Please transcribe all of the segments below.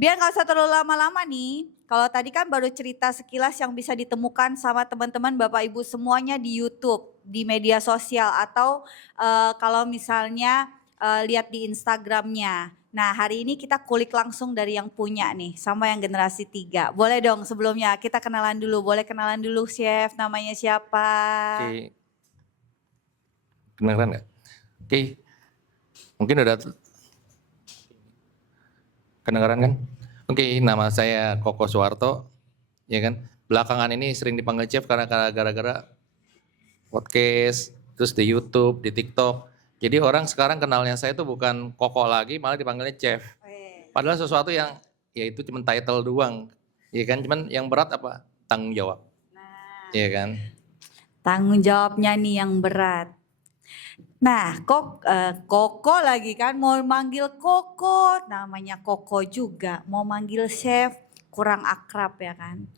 Biar nggak usah terlalu lama-lama nih, kalau tadi kan baru cerita sekilas yang bisa ditemukan sama teman-teman Bapak Ibu semuanya di YouTube, di media sosial atau kalau misalnya lihat di Instagramnya. Nah hari ini kita kulik langsung dari yang punya nih sama yang generasi 3. Boleh dong sebelumnya kita kenalan dulu, boleh kenalan dulu Chef, namanya siapa? Oke, kedengeran nggak? Oke, mungkin udah kedengeran kan? Oke, nama saya Koko Suwarto, ya kan? Belakangan ini sering dipanggil Chef karena gara-gara podcast, terus di YouTube, di TikTok. Jadi orang sekarang kenalnya saya itu bukan Koko lagi, malah dipanggilnya Chef. Padahal sesuatu yang ya itu cuma title doang, ya kan? Cuman yang berat apa? Tanggung jawab, ya kan? Tanggung jawabnya nih yang berat. Nah, Koko lagi kan mau manggil Koko, namanya Koko juga. Mau manggil Chef kurang akrab ya kan.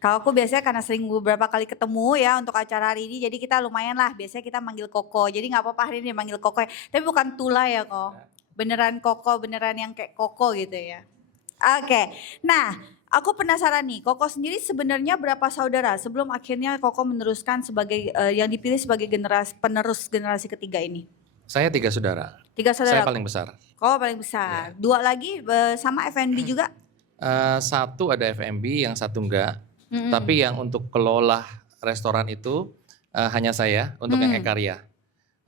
Kalau aku biasanya karena sering beberapa kali ketemu ya untuk acara hari ini, jadi kita lumayan lah. Biasanya kita manggil Koko. Jadi nggak apa-apa hari ini manggil Koko ya. Tapi bukan Tula ya kok. Beneran Koko, beneran yang kayak Koko gitu ya. Oke, nah aku penasaran nih, Koko sendiri sebenarnya berapa saudara sebelum akhirnya Koko meneruskan sebagai yang dipilih sebagai penerus generasi ketiga ini? Saya 3 saudara. 3 Saya saudara. paling besar. Koko paling besar. 2 lagi sama FNB juga? Satu ada FMB, yang satu enggak. Tapi yang untuk kelola restoran itu hanya saya untuk yang Ekaria.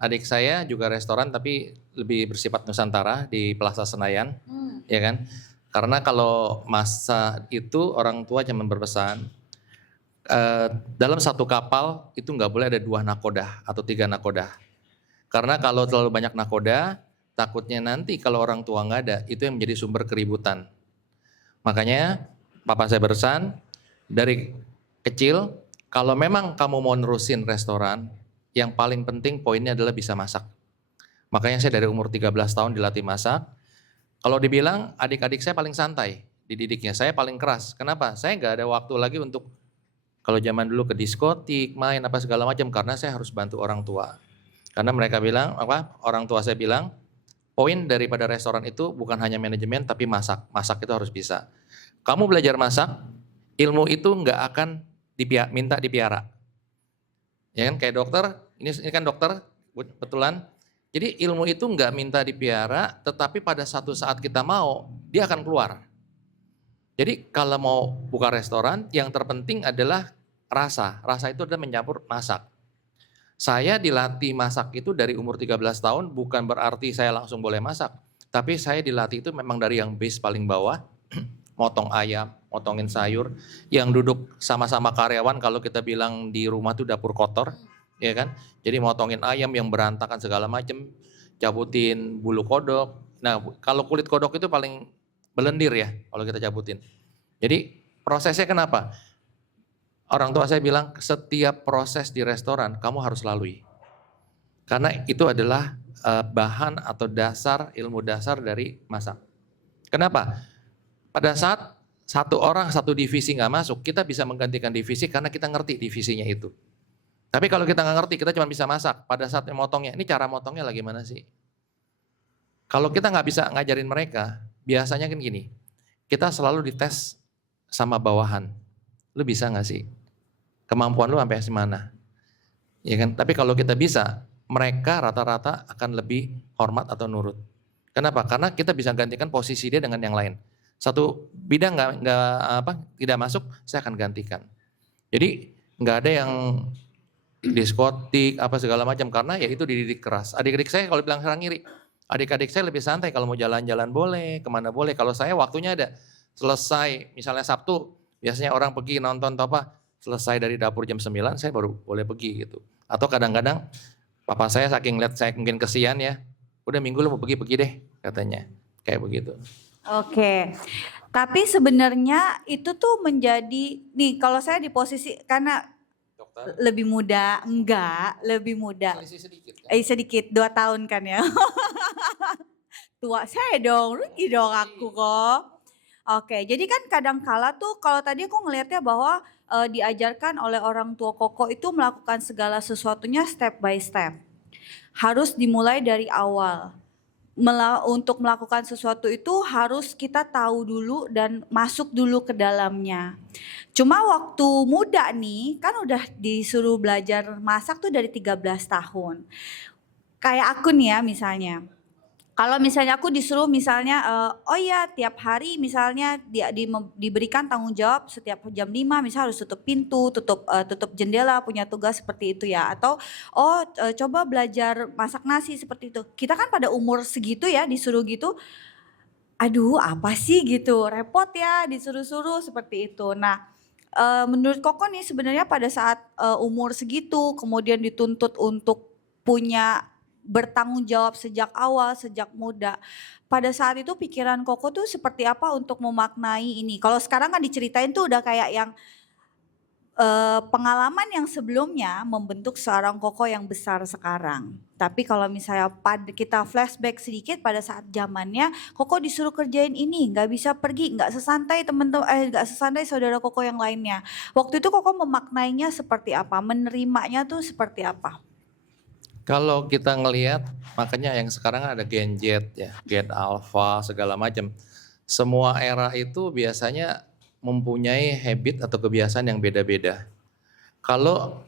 Adik saya juga restoran tapi lebih bersifat Nusantara di Plaza Senayan, ya kan? Karena kalau masa itu orang tua cuma berpesan dalam satu kapal itu nggak boleh ada 2 nakoda atau 3 nakoda. Karena kalau terlalu banyak nakoda, takutnya nanti kalau orang tua nggak ada, itu yang menjadi sumber keributan. Makanya papa saya berpesan dari kecil, kalau memang kamu mau nerusin restoran, yang paling penting poinnya adalah bisa masak. Makanya saya dari umur 13 tahun dilatih masak. Kalau dibilang adik-adik saya paling santai dididiknya, saya paling keras. Kenapa? Saya nggak ada waktu lagi untuk kalau zaman dulu ke diskotik, main apa segala macam karena saya harus bantu orang tua. Karena mereka bilang, orang tua saya bilang, poin daripada restoran itu bukan hanya manajemen tapi masak. Masak itu harus bisa. Kamu belajar masak, ilmu itu nggak akan minta dipiara. Ya kan kayak dokter, ini kan dokter betulan. Jadi ilmu itu nggak minta dipiara, tetapi pada satu saat kita mau, dia akan keluar. Jadi kalau mau buka restoran, yang terpenting adalah rasa. Rasa itu adalah mencampur masak. Saya dilatih masak itu dari umur 13 tahun, bukan berarti saya langsung boleh masak. Tapi saya dilatih itu memang dari yang base paling bawah, motong ayam, motongin sayur, yang duduk sama-sama karyawan kalau kita bilang di rumah tuh dapur kotor, ya kan? Jadi motongin ayam yang berantakan segala macam, cabutin bulu kodok. Nah, kalau kulit kodok itu paling belendir ya kalau kita cabutin. Jadi prosesnya kenapa? Orang tua saya bilang setiap proses di restoran kamu harus lalui. Karena itu adalah bahan atau dasar, ilmu dasar dari masak. Kenapa? Pada saat satu orang, satu divisi nggak masuk, kita bisa menggantikan divisi karena kita ngerti divisinya itu. Tapi kalau kita nggak ngerti, kita cuma bisa masak. Pada saat motongnya, ini cara motongnya lagi mana sih? Kalau kita nggak bisa ngajarin mereka, biasanya kan gini, kita selalu dites sama bawahan. Lu bisa nggak sih? Kemampuan lu sampai mana? Ya kan? Tapi kalau kita bisa, mereka rata-rata akan lebih hormat atau nurut. Kenapa? Karena kita bisa gantikan posisi dia dengan yang lain. Satu bidang tidak masuk, saya akan gantikan. Jadi nggak ada yang diskotik apa segala macam karena ya itu dididik keras. Adik-adik saya kalau bilang serang ngiri, adik-adik saya lebih santai kalau mau jalan-jalan boleh, kemana boleh. Kalau saya waktunya ada selesai, misalnya Sabtu, biasanya orang pergi nonton atau apa, selesai dari dapur jam 9 saya baru boleh pergi gitu. Atau kadang-kadang papa saya saking lihat saya mungkin kesian ya, udah minggu lu mau pergi-pergi deh katanya, kayak begitu. Oke, tapi sebenarnya itu tuh menjadi, nih kalau saya di posisi, karena dokter? Lebih muda, lebih muda. Sedikit kan? Sedikit, 2 tahun kan ya. Tua saya dong, rugi dong aku kok. Oke, jadi kan kadang kala tuh kalau tadi aku ngelihatnya bahwa diajarkan oleh orang tua Koko itu melakukan segala sesuatunya step by step. Harus dimulai dari awal. untuk melakukan sesuatu itu harus kita tahu dulu dan masuk dulu ke dalamnya. Cuma waktu muda nih kan udah disuruh belajar masak tuh dari 13 tahun. Kayak aku nih ya misalnya. Kalau misalnya aku disuruh misalnya, oh iya tiap hari misalnya diberikan tanggung jawab setiap jam 5 misal harus tutup pintu, tutup jendela, punya tugas seperti itu ya. Atau coba belajar masak nasi seperti itu. Kita kan pada umur segitu ya disuruh gitu, aduh apa sih gitu, repot ya disuruh-suruh seperti itu. Nah, menurut Koko nih sebenarnya pada saat, umur segitu kemudian dituntut untuk punya bertanggung jawab sejak awal, sejak muda. Pada saat itu pikiran Koko tuh seperti apa untuk memaknai ini? Kalau sekarang kan diceritain tuh udah kayak yang, pengalaman yang sebelumnya membentuk seorang Koko yang besar sekarang. Tapi kalau misalnya kita flashback sedikit pada saat zamannya Koko disuruh kerjain ini, nggak bisa pergi, nggak sesantai nggak sesantai saudara Koko yang lainnya. Waktu itu Koko memaknainya seperti apa? Menerimanya tuh seperti apa? Kalau kita ngelihat, makanya yang sekarang ada Gen Z ya, Gen Alpha segala macam. Semua era itu biasanya mempunyai habit atau kebiasaan yang beda-beda. Kalau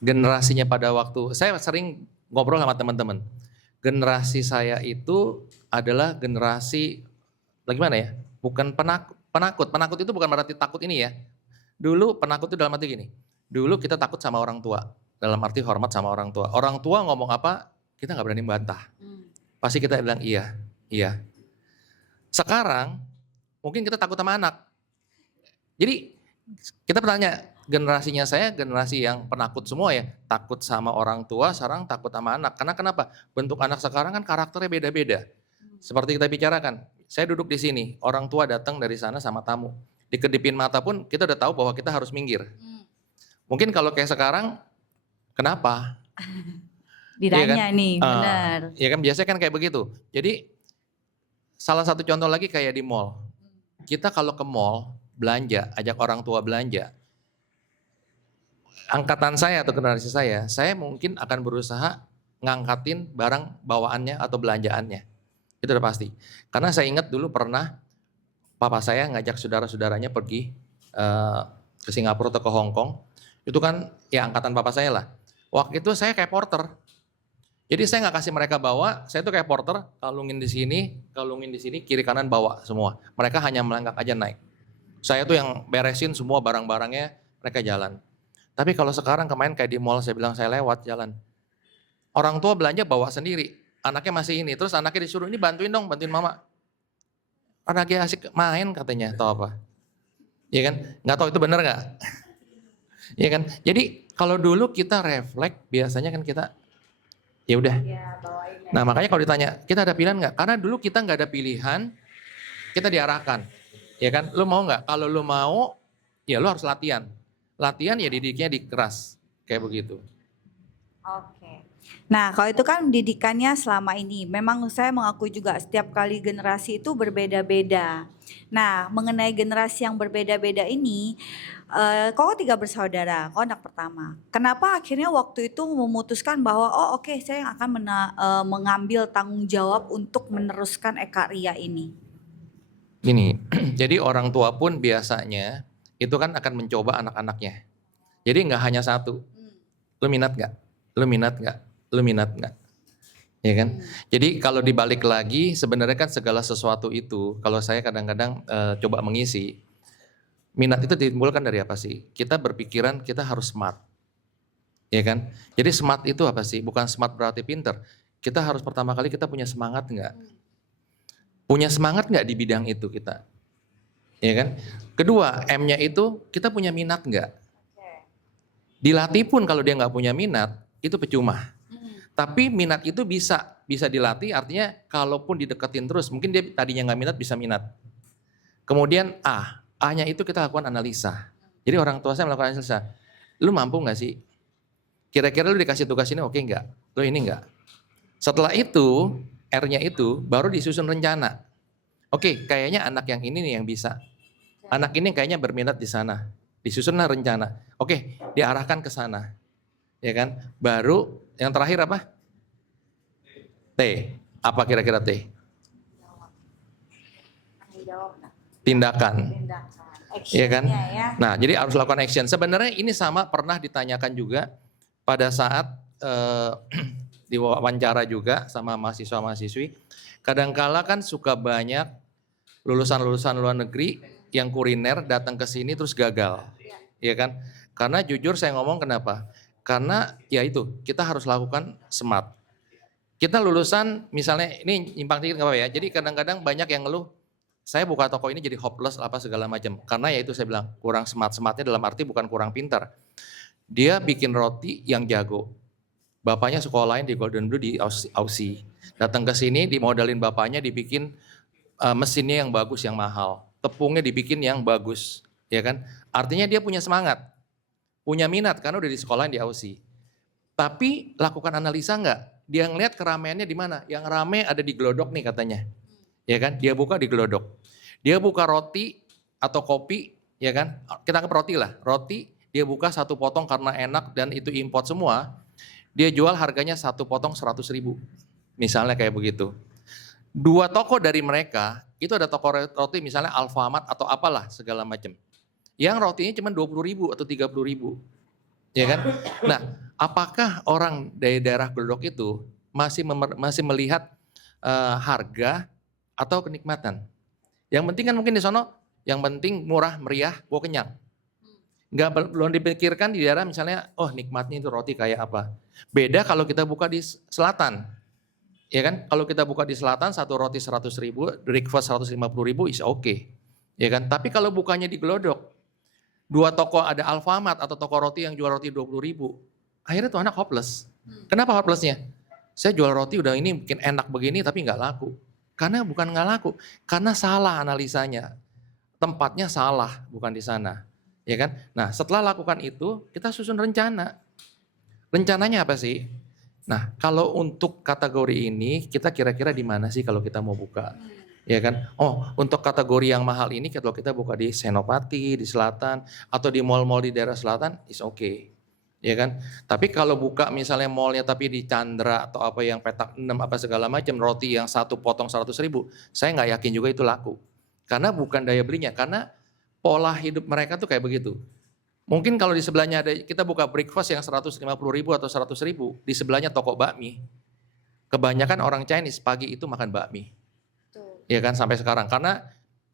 generasinya pada waktu, saya sering ngobrol sama teman-teman. Generasi saya itu adalah generasi, bagaimana ya? Bukan penakut. Penakut itu bukan berarti takut ini ya. Dulu penakut itu dalam arti gini. Dulu kita takut sama orang tua. Dalam arti hormat sama orang tua. Orang tua ngomong apa, kita gak berani bantah. Pasti kita bilang iya, iya. Sekarang, mungkin kita takut sama anak. Jadi, kita bertanya, generasinya saya generasi yang penakut semua ya. Takut sama orang tua, sekarang takut sama anak. Karena kenapa? Bentuk anak sekarang kan karakternya beda-beda. Seperti kita bicarakan, saya duduk di sini, orang tua datang dari sana sama tamu. Dikedipin mata pun kita udah tahu bahwa kita harus minggir. Mungkin kalau kayak sekarang, kenapa? Ditanya Iya kan? nih, benar. Ya kan biasanya kan kayak begitu. Jadi salah satu contoh lagi kayak di mall. Kita kalau ke mall belanja, ajak orang tua belanja. Angkatan saya atau generasi saya mungkin akan berusaha ngangkatin barang bawaannya atau belanjaannya. Itu udah pasti. Karena saya ingat dulu pernah papa saya ngajak saudara-saudaranya pergi ke Singapura atau ke Hong Kong. Itu kan ya angkatan papa saya lah. Waktu itu saya kayak porter. Jadi saya nggak kasih mereka bawa, saya tuh kayak porter, kalungin di sini, kiri kanan bawa semua. Mereka hanya melangkah aja naik. Saya tuh yang beresin semua barang-barangnya, mereka jalan. Tapi kalau sekarang kemarin kayak di mall saya bilang saya lewat jalan. Orang tua belanja bawa sendiri, anaknya masih ini. Terus anaknya disuruh ini bantuin dong, bantuin mama. Anaknya asik main katanya, atau apa. Iya kan, nggak tahu itu benar nggak? Iya kan, jadi kalau dulu kita refleks biasanya kan kita ya udah. Nah makanya kalau ditanya kita ada pilihan nggak? Karena dulu kita nggak ada pilihan, kita diarahkan. Ya kan, lu mau nggak? Kalau lu mau, ya lu harus latihan. Latihan ya didiknya dikeras kayak begitu. Oke. Nah, kalau itu kan didikannya selama ini. Memang saya mengakui juga setiap kali generasi itu berbeda-beda. Nah, mengenai generasi yang berbeda-beda ini, kau 3 bersaudara, kau anak pertama. Kenapa akhirnya waktu itu memutuskan bahwa oke, saya yang akan mengambil tanggung jawab untuk meneruskan Eka Ria ini? Gini, jadi orang tua pun biasanya itu kan akan mencoba anak-anaknya. Jadi nggak hanya satu. Lu minat nggak? Lu minat nggak? Lu minat nggak? Ya kan? Jadi kalau dibalik lagi sebenarnya kan segala sesuatu itu kalau saya kadang-kadang coba mengisi, minat itu ditimbulkan dari apa sih? Kita berpikiran kita harus smart. Ya kan? Jadi smart itu apa sih? Bukan smart berarti pinter. Kita harus pertama kali kita punya semangat nggak? Punya semangat nggak di bidang itu kita? Ya kan? Kedua, M-nya itu kita punya minat nggak? Dilatih pun kalau dia nggak punya minat, itu percuma. Tapi minat itu bisa dilatih, artinya kalaupun dideketin terus, mungkin dia tadinya nggak minat bisa minat. Kemudian A-nya itu kita lakukan analisa. Jadi orang tua saya melakukan analisa, lu mampu nggak sih? Kira-kira lu dikasih tugas ini oke nggak? Lu ini nggak? Setelah itu, R-nya itu baru disusun rencana. Oke, kayaknya anak yang ini nih yang bisa. Anak ini kayaknya berminat di sana. Disusunlah rencana. Oke, diarahkan ke sana. Ya kan? Baru yang terakhir apa? T. Apa kira-kira Teh? Tindakan. Iya kan? Ya. Nah, jadi harus lakukan action. Sebenarnya ini sama pernah ditanyakan juga pada saat diwawancara juga sama mahasiswa-mahasiswi. Kadangkala kan suka banyak lulusan-lulusan luar negeri yang kuliner datang ke sini terus gagal. Iya kan? Karena jujur saya ngomong kenapa? Karena ya itu, kita harus lakukan smart. Kita lulusan misalnya ini nyimpang dikit nggak apa ya. Jadi kadang-kadang banyak yang ngeluh, saya buka toko ini jadi hopeless apa segala macam. Karena ya itu saya bilang kurang smart-smartnya dalam arti bukan kurang pintar. Dia bikin roti yang jago. Bapaknya sekolahin di Golden Blue di Aussie. Datang ke sini dimodalin bapaknya dibikin mesinnya yang bagus yang mahal. Tepungnya dibikin yang bagus, ya kan? Artinya dia punya semangat, punya minat karena udah di sekolahin di Aussie. Tapi lakukan analisa enggak? Dia ngeliat keramaiannya di mana? Yang rame ada di Glodok nih katanya. Ya kan? Dia buka di Glodok. Dia buka roti atau kopi, ya kan? Kita anggap roti lah. Roti dia buka satu potong karena enak dan itu import semua. Dia jual harganya satu potong 100.000. Misalnya kayak begitu. Dua toko dari mereka, itu ada toko roti misalnya Alfamart atau apalah segala macam. Yang rotinya cuma 20.000 atau 30.000. Ya kan? Nah, apakah orang dari daerah Glodok itu masih melihat harga atau kenikmatan? Yang penting kan mungkin di sono, yang penting murah, meriah, gua kenyang. Belum dipikirkan di daerah misalnya, oh nikmatnya itu roti kayak apa. Beda kalau kita buka di selatan. Ya kan, kalau kita buka di selatan satu roti 100.000, breakfast 150.000 is okay. Ya kan, tapi kalau bukanya di Glodok, dua toko ada Alfamart atau toko roti yang jual roti 20.000, akhirnya tuh anak hopeless. Kenapa hopelessnya? Saya jual roti udah ini mungkin enak begini tapi nggak laku. Karena bukan nggak laku, karena salah analisanya. Tempatnya salah, bukan di sana. Ya kan? Nah setelah lakukan itu, kita susun rencana. Rencananya apa sih? Nah kalau untuk kategori ini, kita kira-kira di mana sih kalau kita mau buka? Ya kan? Oh, untuk kategori yang mahal ini kalau kita buka di Senopati, di selatan, atau di mall-mall di daerah selatan, is okay. Ya kan? Tapi kalau buka misalnya mallnya tapi di Chandra atau apa yang petak 6 apa segala macam, roti yang satu potong 100.000, saya nggak yakin juga itu laku. Karena bukan daya belinya, karena pola hidup mereka tuh kayak begitu. Mungkin kalau di sebelahnya ada, kita buka breakfast yang 150.000 atau 100.000, di sebelahnya toko bakmi. Kebanyakan orang Chinese pagi itu makan bakmi. Ya kan sampai sekarang. Karena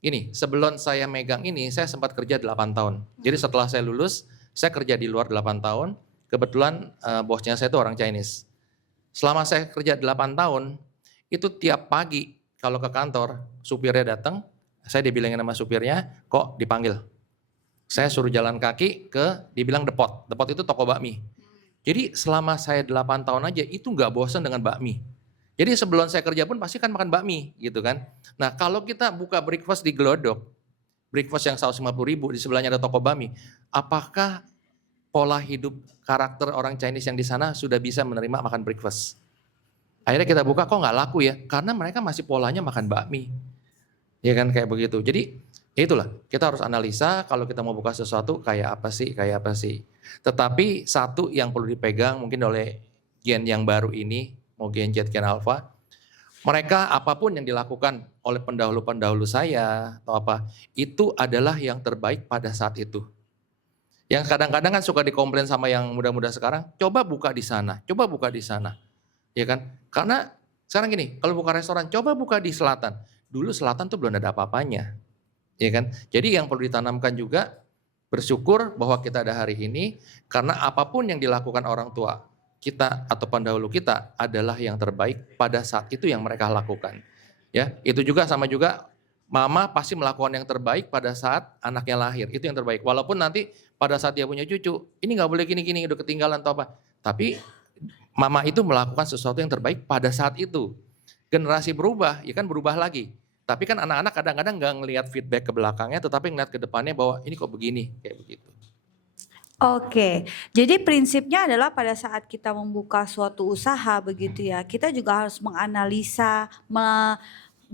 ini sebelum saya megang ini saya sempat kerja 8 tahun. Jadi setelah saya lulus saya kerja di luar 8 tahun. Kebetulan bosnya saya itu orang Chinese. Selama saya kerja 8 tahun itu tiap pagi kalau ke kantor supirnya datang, saya dibilangin sama supirnya kok dipanggil. Saya suruh jalan kaki ke dibilang Depot. Depot itu toko bakmi. Jadi selama saya 8 tahun aja itu nggak bosan dengan bakmi. Jadi sebelum saya kerja pun pasti kan makan bakmi gitu kan. Nah kalau kita buka breakfast di Glodok, breakfast yang 150.000 di sebelahnya ada toko bakmi, apakah pola hidup karakter orang Chinese yang di sana sudah bisa menerima makan breakfast? Akhirnya kita buka kok nggak laku ya, karena mereka masih polanya makan bakmi. Ya kan kayak begitu. Jadi ya itulah kita harus analisa kalau kita mau buka sesuatu kayak apa sih. Tetapi satu yang perlu dipegang mungkin oleh gen yang baru ini, mau Gen Z, Gen Alpha, mereka apapun yang dilakukan oleh pendahulu-pendahulu saya atau apa, itu adalah yang terbaik pada saat itu. Yang kadang-kadang kan suka dikomplain sama yang muda-muda sekarang, coba buka di sana, ya kan? Karena sekarang gini, kalau buka restoran, coba buka di selatan. Dulu selatan tuh belum ada apa-apanya, ya kan? Jadi yang perlu ditanamkan juga bersyukur bahwa kita ada hari ini, karena apapun yang dilakukan orang tua kita atau pendahulu kita adalah yang terbaik pada saat itu yang mereka lakukan. Ya, itu juga sama juga mama pasti melakukan yang terbaik pada saat anaknya lahir. Itu yang terbaik. Walaupun nanti pada saat dia punya cucu, ini nggak boleh gini-gini udah ketinggalan atau apa. Tapi mama itu melakukan sesuatu yang terbaik pada saat itu. Generasi berubah, ya kan berubah lagi. Tapi kan anak-anak kadang-kadang nggak ngelihat feedback ke belakangnya, tetapi ngelihat ke depannya bahwa ini kok begini, kayak begitu. Oke, jadi prinsipnya adalah pada saat kita membuka suatu usaha begitu ya, kita juga harus menganalisa,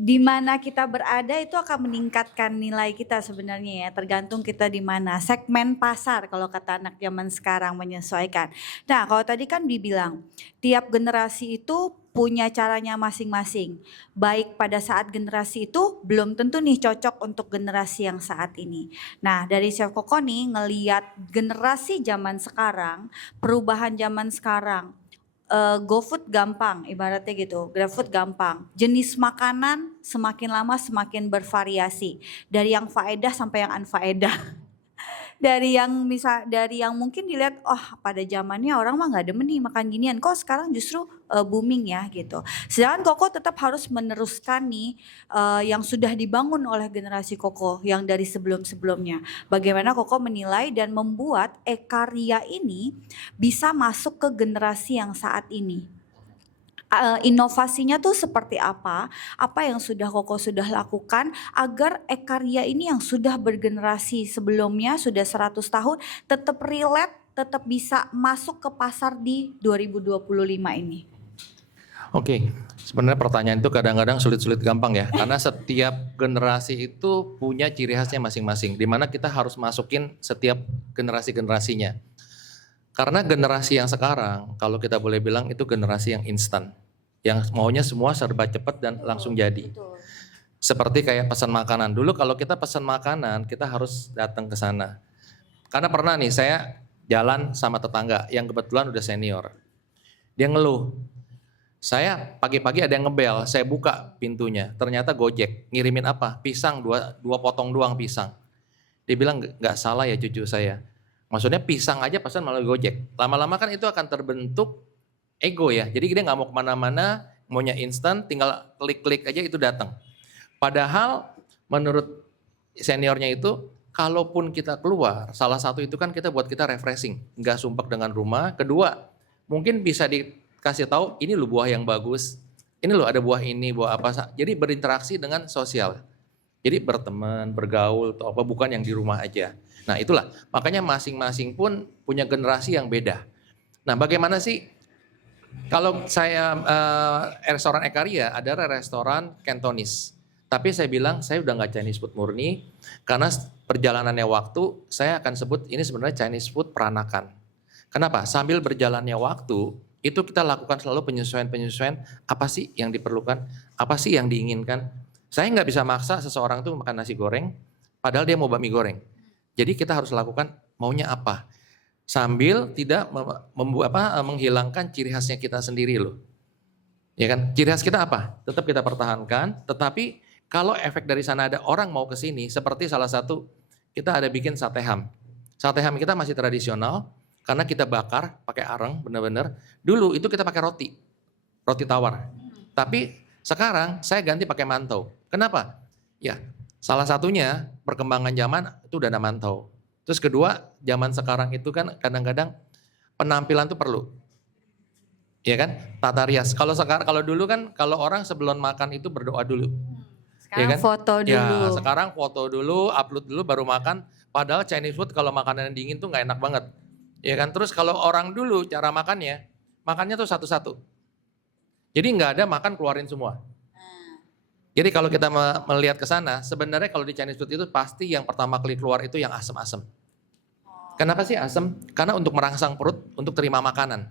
di mana kita berada itu akan meningkatkan nilai kita sebenarnya ya, tergantung kita di mana. Segmen pasar kalau kata anak zaman sekarang menyesuaikan. Nah, kalau tadi kan dibilang tiap generasi itu punya caranya masing-masing. Baik pada saat generasi itu belum tentu nih cocok untuk generasi yang saat ini. Nah, dari Chef Koko nih ngeliat generasi zaman sekarang, perubahan zaman sekarang, GoFood gampang, ibaratnya gitu. GrabFood gampang. Jenis makanan semakin lama semakin bervariasi. Dari yang faedah sampai yang unfaedah. Dari yang mungkin dilihat, oh pada zamannya orang mah nggak demen nih makan ginian. Kok sekarang justru booming ya gitu. Sedangkan Koko tetap harus meneruskan nih yang sudah dibangun oleh generasi Koko yang dari sebelum-sebelumnya. Bagaimana Koko menilai dan membuat e-karya ini bisa masuk ke generasi yang saat ini. Inovasinya tuh seperti apa yang sudah Koko sudah lakukan agar e-karya ini yang sudah bergenerasi sebelumnya, sudah 100 tahun tetap relate, tetap bisa masuk ke pasar di 2025 ini. Oke, sebenarnya pertanyaan itu kadang-kadang sulit-sulit gampang ya, karena setiap generasi itu punya ciri khasnya masing-masing, di mana kita harus masukin setiap generasi-generasinya. Karena generasi yang sekarang, kalau kita boleh bilang itu generasi yang instan, yang maunya semua serba cepat dan langsung jadi. Seperti kayak pesan makanan. Dulu kalau kita pesan makanan, kita harus datang ke sana. Karena pernah nih saya jalan sama tetangga yang kebetulan udah senior. Dia ngeluh, saya pagi-pagi ada yang ngebel, saya buka pintunya, ternyata Gojek, ngirimin apa? Pisang, dua potong doang pisang. Dia bilang nggak salah ya cucu saya. Maksudnya pisang aja pesan melalui Gojek. Lama-lama kan itu akan terbentuk ego ya. Jadi dia nggak mau kemana-mana, maunya instan, tinggal klik-klik aja itu datang. Padahal menurut seniornya itu, kalaupun kita keluar, salah satu itu kan kita buat kita refreshing, nggak sumpek dengan rumah. Kedua, mungkin bisa dikasih tahu ini loh buah yang bagus, ini loh ada buah ini, buah apa. Jadi berinteraksi dengan sosial. Jadi berteman, bergaul, atau apa bukan yang di rumah aja. Nah itulah, makanya masing-masing pun punya generasi yang beda. Nah bagaimana sih, kalau saya restoran e-karya adalah restoran Cantonese. Tapi saya bilang saya udah nggak Chinese food murni, karena perjalanannya waktu saya akan sebut ini sebenarnya Chinese food peranakan. Kenapa? Sambil berjalannya waktu, itu kita lakukan selalu penyesuaian-penyesuaian, apa sih yang diperlukan, apa sih yang diinginkan. Saya nggak bisa maksa seseorang tuh makan nasi goreng, padahal dia mau bakmi goreng. Jadi kita harus lakukan maunya apa, sambil tidak menghilangkan ciri khasnya kita sendiri loh. Ya kan, ciri khas kita apa? Tetap kita pertahankan, tetapi kalau efek dari sana ada orang mau ke sini, seperti salah satu kita ada bikin sate ham. Sate ham kita masih tradisional karena kita bakar pakai areng benar-benar. Dulu itu kita pakai roti tawar. Tapi sekarang saya ganti pakai mantau. Kenapa? Ya, salah satunya perkembangan zaman itu udah ada mantau. Terus kedua, zaman sekarang itu kan kadang-kadang penampilan tuh perlu. Ya kan? Tata rias. Kalau dulu kan kalau orang sebelum makan itu berdoa dulu. Sekarang Ya kan? foto dulu. Ya, sekarang foto dulu, upload dulu baru makan. Padahal Chinese food kalau makanan dingin tuh nggak enak banget. Ya kan? Terus kalau orang dulu cara makannya tuh satu-satu. Jadi nggak ada makan keluarin semua. Jadi kalau kita melihat ke sana, sebenarnya kalau di Chinese food itu pasti yang pertama kali keluar itu yang asam-asam. Kenapa sih asam? Karena untuk merangsang perut, untuk terima makanan.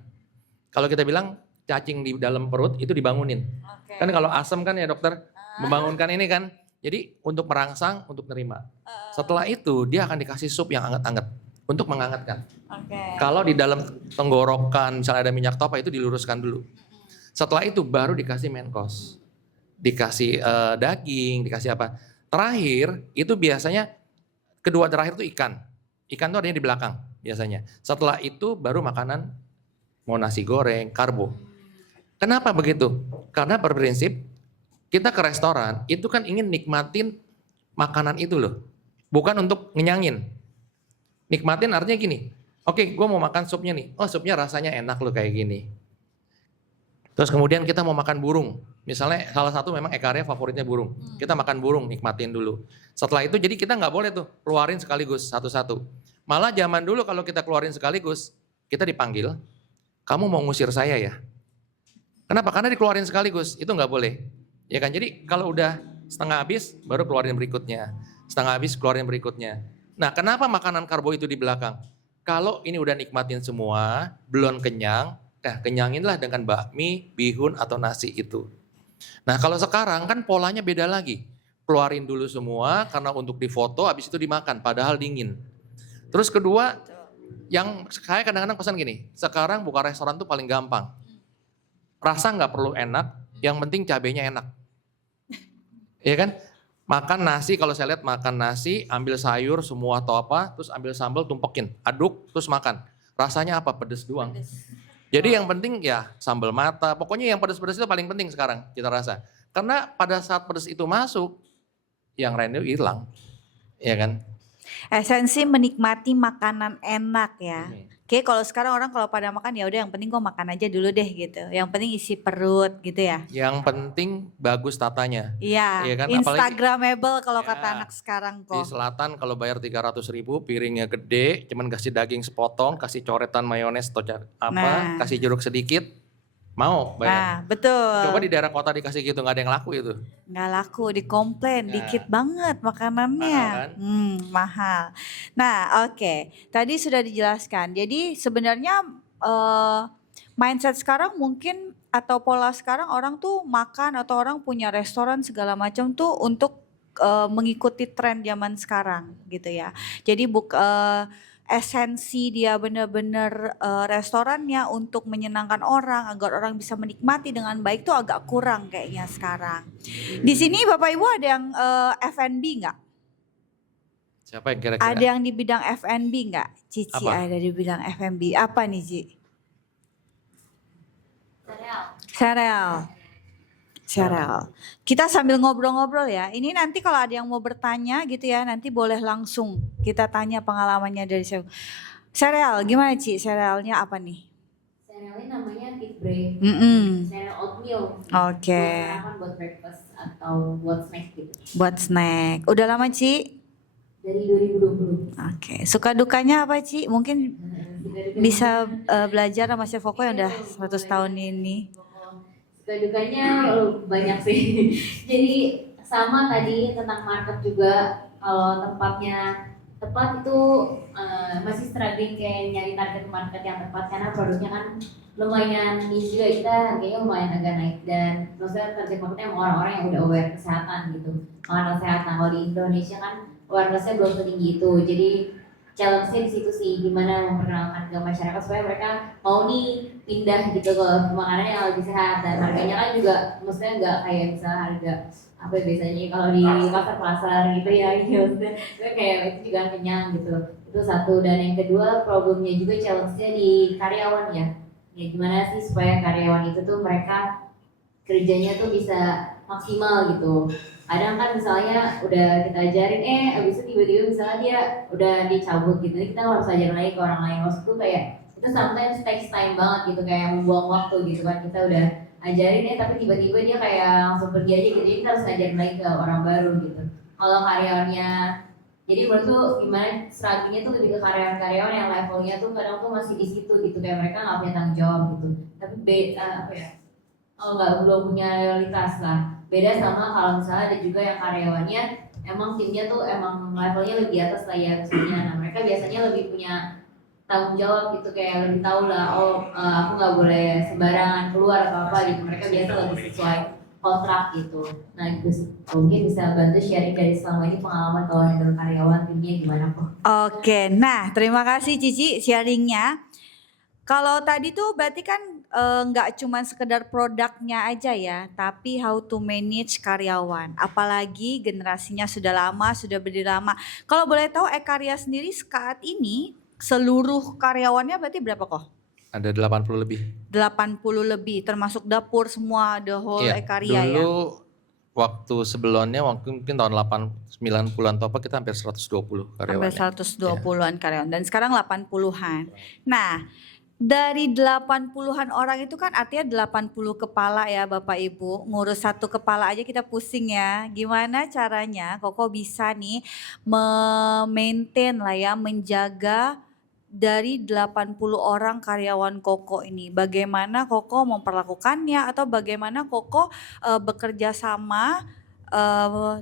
Kalau kita bilang cacing di dalam perut itu dibangunin. Kan kalau asam kan ya dokter, membangunkan ini kan. Jadi untuk merangsang, untuk terima. Setelah itu dia akan dikasih sup yang hangat-hangat untuk menghangatkan. Kalau di dalam tenggorokan misalnya ada minyak topa itu diluruskan dulu. Setelah itu baru dikasih main course. Dikasih daging, dikasih apa. Terakhir itu biasanya kedua terakhir itu ikan. Ikan itu adanya di belakang biasanya. Setelah itu baru makanan mau nasi goreng, karbo. Kenapa begitu? Karena berprinsip kita ke restoran itu kan ingin nikmatin makanan itu loh. Bukan untuk ngenyangin. Nikmatin artinya gini, oke gue mau makan supnya nih. Oh supnya rasanya enak loh kayak gini. Terus kemudian kita mau makan burung. Misalnya salah satu memang e-karya favoritnya burung. Kita makan burung, nikmatin dulu. Setelah itu jadi kita nggak boleh tuh keluarin sekaligus satu-satu. Malah zaman dulu kalau kita keluarin sekaligus, kita dipanggil, kamu mau ngusir saya ya? Kenapa? Karena dikeluarin sekaligus, itu nggak boleh. Ya kan, jadi kalau udah setengah habis baru keluarin berikutnya. Setengah habis keluarin berikutnya. Nah, kenapa makanan karbo itu di belakang? Kalau ini udah nikmatin semua, belum kenyang, kenyanginlah dengan bakmi, bihun atau nasi itu. Nah, kalau sekarang kan polanya beda lagi. Keluarin dulu semua karena untuk difoto, habis itu dimakan padahal dingin. Terus kedua, yang saya kadang-kadang pesan gini, sekarang buka restoran tuh paling gampang. Rasa nggak perlu enak, yang penting cabenya enak. Iya kan? Makan nasi, kalau saya lihat makan nasi, ambil sayur semua atau apa, terus ambil sambal tumpekin, aduk, terus makan. Rasanya apa? Pedes doang. Jadi yang penting ya sambal mata, pokoknya yang pedes-pedes itu paling penting sekarang kita rasa. Karena pada saat pedes itu masuk, yang lain itu hilang. Iya kan? Esensi menikmati makanan enak ya. Oke, kalau sekarang orang kalau pada makan ya udah yang penting gue makan aja dulu deh gitu. Yang penting isi perut gitu ya. Yang penting bagus tatanya. Iya, Iya kan? Instagramable kalau Ya, kata anak sekarang di kok. selatan kalau bayar 300.000 piringnya gede, cuman kasih daging sepotong, kasih coretan mayones atau apa, Nah. kasih jeruk sedikit, mau bayar. Nah, betul. Coba di daerah kota dikasih gitu nggak ada yang laku itu. Nggak laku, dikomplain, Nah. dikit banget makanannya. Mahal kan? Mahal. Nah, oke. Tadi sudah dijelaskan. Jadi sebenarnya mindset sekarang mungkin atau pola sekarang orang tuh makan atau orang punya restoran segala macam tuh untuk mengikuti tren zaman sekarang gitu ya. Jadi esensi dia benar-benar restorannya untuk menyenangkan orang agar orang bisa menikmati dengan baik tuh agak kurang kayaknya sekarang. Di sini Bapak Ibu ada yang F&B nggak? Siapa yang kira-kira? Ada yang di bidang F&B nggak? Cici Apa? ada di bidang F&B. Apa nih Ci? Cheryl. Kita sambil ngobrol-ngobrol ya. Ini nanti kalau ada yang mau bertanya gitu ya, nanti boleh langsung kita tanya pengalamannya dari Cheryl. Gimana Ci? Cherylnya apa nih? Cerealnya namanya Big Break. Cereal oatmeal. Oke. Buat sarapan, buat breakfast atau buat snack gitu. Buat snack. Udah lama Ci? Dari 2020. Oke. Suka dukanya apa Ci? Mungkin bisa belajar sama Chef Koko yang udah 100 tahun ini. Suka dukanya banyak sih. Jadi sama tadi tentang market juga. Kalau tempatnya tepat itu masih struggling kayak nyari target market yang tepat karena produknya kan lumayan niche juga, kita harganya lumayan agak naik dan maksudnya target marketnya emang orang-orang yang udah aware kesehatan gitu, mengenal kesehatan. Kalau di Indonesia kan awareness-nya belum setinggi itu, jadi challenge-nya di situ sih, gimana memperkenalkan ke masyarakat supaya mereka mau nih pindah gitu ke makanan yang lebih sehat dan harganya kan juga maksudnya nggak kayak misalnya harga apa ya, biasanya kalau di pasar-pasar gitu ya, maksudnya kayak itu juga kenyang gitu. Itu satu. Dan yang kedua problemnya juga challenge-nya di karyawan ya gimana sih supaya karyawan itu tuh mereka kerjanya tuh bisa maksimal gitu. Kadang kan misalnya udah kita ajarin abis itu tiba-tiba misalnya dia udah dicabut gitu, kita harus ajarin lagi ke orang lain. Maksud tuh kayak itu sometimes takes time banget gitu, kayak membuang waktu gitu kan. Kita udah ajarin tapi tiba-tiba dia kayak langsung pergi aja gitu, jadi kita harus ngajarin lagi ke orang baru gitu. Kalau karyawannya, jadi menurut tuh gimana struggle-nya tuh lebih ke karyawan-karyawan yang levelnya tuh kadang tuh masih di situ gitu, kayak mereka nggak punya tanggung jawab gitu. Tapi belum punya loyalitas lah. Beda sama kalau misalnya ada juga yang karyawannya emang timnya tuh emang levelnya lebih di atas lah ya misalnya. Nah mereka biasanya lebih punya tanggung jawab gitu, kayak lebih tahu lah aku nggak boleh sembarangan keluar atau apa gitu. Mereka biasa lebih sesuai kontrak gitu. Nah itu mungkin bisa bantu sharing dari selama ini pengalaman kalau handle karyawan timnya gimana kok. Oke, nah terima kasih Cici sharingnya. Kalau tadi tuh berarti kan nggak cuma sekedar produknya aja ya, tapi how to manage karyawan. Apalagi generasinya sudah lama, sudah berdiri lama. Kalau boleh tahu Ekaria sendiri saat ini seluruh karyawannya berarti berapa kok? Ada 80 lebih. 80 lebih, termasuk dapur semua, the whole Ekaria ya? Dulu waktu sebelumnya mungkin tahun 90-an atau apa kita hampir 120 karyawan. Hampir 120-an karyawan dan sekarang 80-an. Nah, dari 80-an orang itu kan artinya 80 kepala ya Bapak Ibu. Ngurus satu kepala aja kita pusing ya. Gimana caranya Koko bisa nih memaintain lah ya, menjaga dari 80 orang karyawan Koko ini, bagaimana Koko memperlakukannya atau bagaimana Koko bekerja sama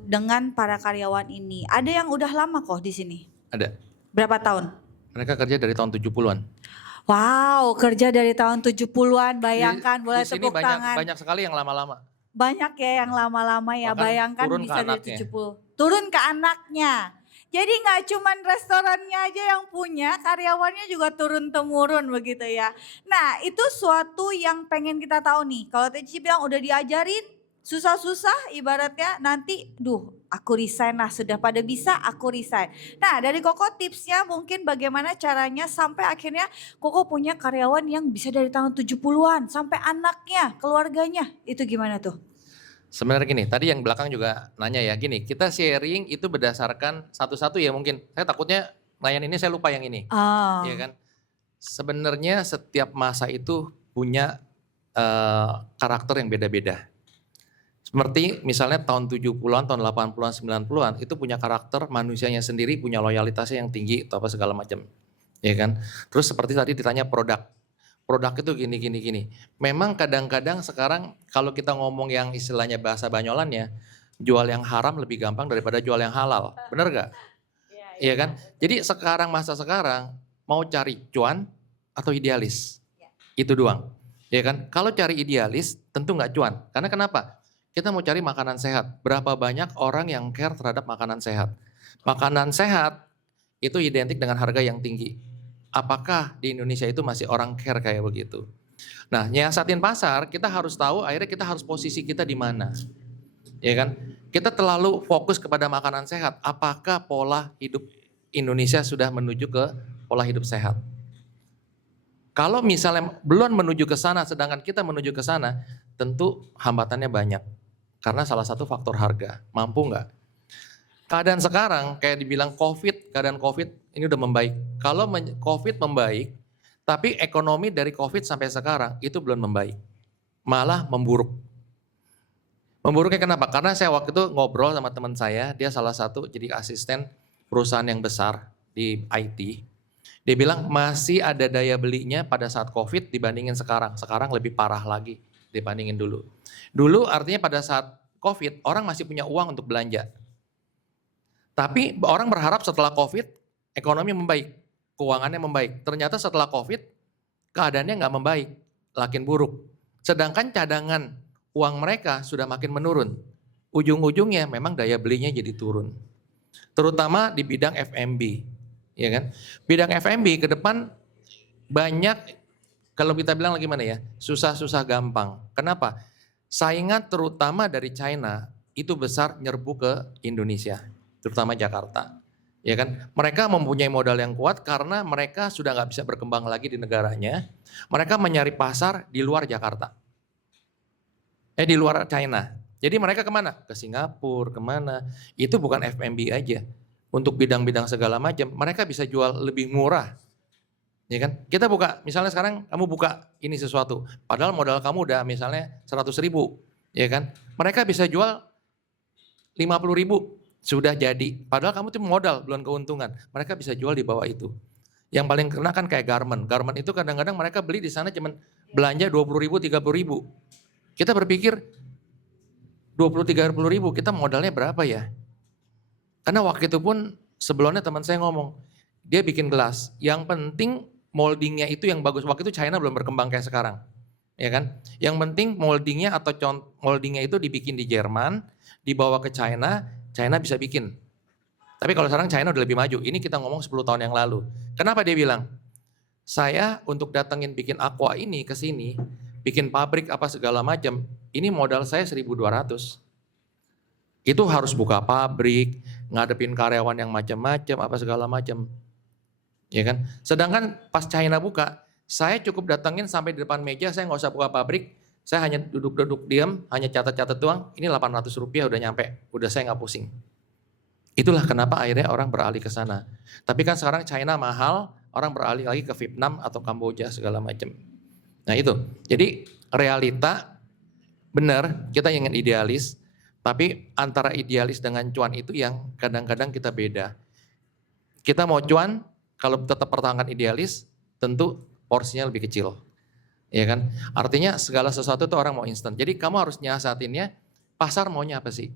dengan para karyawan ini? Ada yang udah lama kok di sini? Ada. Berapa tahun? Mereka kerja dari tahun 70-an. Wow, kerja dari tahun 70-an, bayangkan, boleh Di sini tepuk tangan. banyak sekali yang lama-lama. Banyak ya yang lama-lama ya, Bahkan bayangkan turun ke bisa dari anaknya. 70. Turun ke anaknya. Jadi nggak cuman restorannya aja yang punya, karyawannya juga turun-temurun begitu ya. Nah itu suatu yang pengen kita tahu nih. Kalau Teh Cici bilang udah diajarin, susah-susah ibaratnya nanti, aku resign lah, sudah pada bisa aku resign. Nah dari Koko tipsnya mungkin bagaimana caranya sampai akhirnya Koko punya karyawan yang bisa dari tahun 70-an sampai anaknya, keluarganya, itu gimana tuh? Sebenarnya gini, tadi yang belakang juga nanya ya, gini, kita sharing itu berdasarkan satu-satu ya mungkin. Saya takutnya layan ini saya lupa yang ini. Ah. Ya kan? Sebenarnya setiap masa itu punya karakter yang beda-beda. Seperti misalnya tahun 70-an, tahun 80-an, 90-an itu punya karakter manusianya sendiri, punya loyalitasnya yang tinggi atau apa segala macam. Ya kan? Terus seperti tadi ditanya produk. Produk itu gini. Memang kadang-kadang sekarang kalau kita ngomong yang istilahnya bahasa banyolannya, jual yang haram lebih gampang daripada jual yang halal. Bener gak? Iya kan? Jadi masa sekarang mau cari cuan atau idealis. Itu doang. Ya kan? Kalau cari idealis tentu gak cuan. Karena kenapa? Kita mau cari makanan sehat. Berapa banyak orang yang care terhadap makanan sehat? Makanan sehat itu identik dengan harga yang tinggi. Apakah di Indonesia itu masih orang care kayak begitu? Nah, nyiasatin pasar, kita harus tahu akhirnya kita harus posisi kita di mana. Ya kan? Kita terlalu fokus kepada makanan sehat. Apakah pola hidup Indonesia sudah menuju ke pola hidup sehat? Kalau misalnya belum menuju ke sana, sedangkan kita menuju ke sana, tentu hambatannya banyak. Karena salah satu faktor harga. Mampu nggak? Keadaan sekarang kayak dibilang keadaan COVID ini udah membaik. Kalau COVID membaik, tapi ekonomi dari COVID sampai sekarang itu belum membaik. Malah memburuk. Memburuknya kenapa? Karena saya waktu itu ngobrol sama teman saya, dia salah satu jadi asisten perusahaan yang besar di IT. Dia bilang masih ada daya belinya pada saat COVID dibandingin sekarang. Sekarang lebih parah lagi dibandingin dulu. Dulu artinya pada saat COVID orang masih punya uang untuk belanja. Tapi orang berharap setelah COVID ekonomi membaik, keuangannya membaik. Ternyata setelah COVID keadaannya nggak membaik, makin buruk. Sedangkan cadangan uang mereka sudah makin menurun. Ujung-ujungnya memang daya belinya jadi turun. Terutama di bidang F&B, ya kan? Bidang F&B ke depan banyak, kalau kita bilang lagi mana ya, susah-susah gampang. Kenapa? Saingan terutama dari China itu besar nyerbu ke Indonesia. Terutama Jakarta, ya kan? Mereka mempunyai modal yang kuat karena mereka sudah nggak bisa berkembang lagi di negaranya. Mereka mencari pasar di luar Jakarta, di luar China. Jadi mereka kemana? Ke Singapura, kemana? Itu bukan F&B aja. Untuk bidang-bidang segala macam, mereka bisa jual lebih murah, ya kan? Kita buka, misalnya sekarang kamu buka ini sesuatu, padahal modal kamu udah misalnya 100.000, ya kan? Mereka bisa jual 50.000. Sudah jadi, padahal kamu tuh modal, belum keuntungan. Mereka bisa jual di bawah itu. Yang paling kena kan kayak garment. Garment itu kadang-kadang mereka beli di sana cuman belanja 20.000, 30.000. Kita berpikir 20-30 ribu, kita modalnya berapa ya? Karena waktu itu pun sebelumnya teman saya ngomong, dia bikin gelas. Yang penting moldingnya itu yang bagus. Waktu itu China belum berkembang kayak sekarang, ya kan? Yang penting moldingnya atau moldingnya itu dibikin di Jerman, dibawa ke China. China bisa bikin. Tapi kalau sekarang China udah lebih maju. Ini kita ngomong 10 tahun yang lalu. Kenapa dia bilang? Saya untuk datengin bikin aqua ini ke sini, bikin pabrik apa segala macam, ini modal saya 1.200. Itu harus buka pabrik, ngadepin karyawan yang macam-macam, apa segala macam. Ya kan? Sedangkan pas China buka, saya cukup datengin sampai di depan meja, saya nggak usah buka pabrik. Saya hanya duduk-duduk diam, hanya catat-catat doang, ini 800 rupiah udah nyampe, udah saya nggak pusing. Itulah kenapa akhirnya orang beralih ke sana. Tapi kan sekarang China mahal, orang beralih lagi ke Vietnam atau Kamboja segala macam. Nah itu, jadi realita benar kita ingin idealis, tapi antara idealis dengan cuan itu yang kadang-kadang kita beda. Kita mau cuan, kalau tetap pertahankan idealis, tentu porsinya lebih kecil. Ya kan? Artinya segala sesuatu itu orang mau instan. Jadi kamu harus nyiasatinnya, pasar maunya apa sih?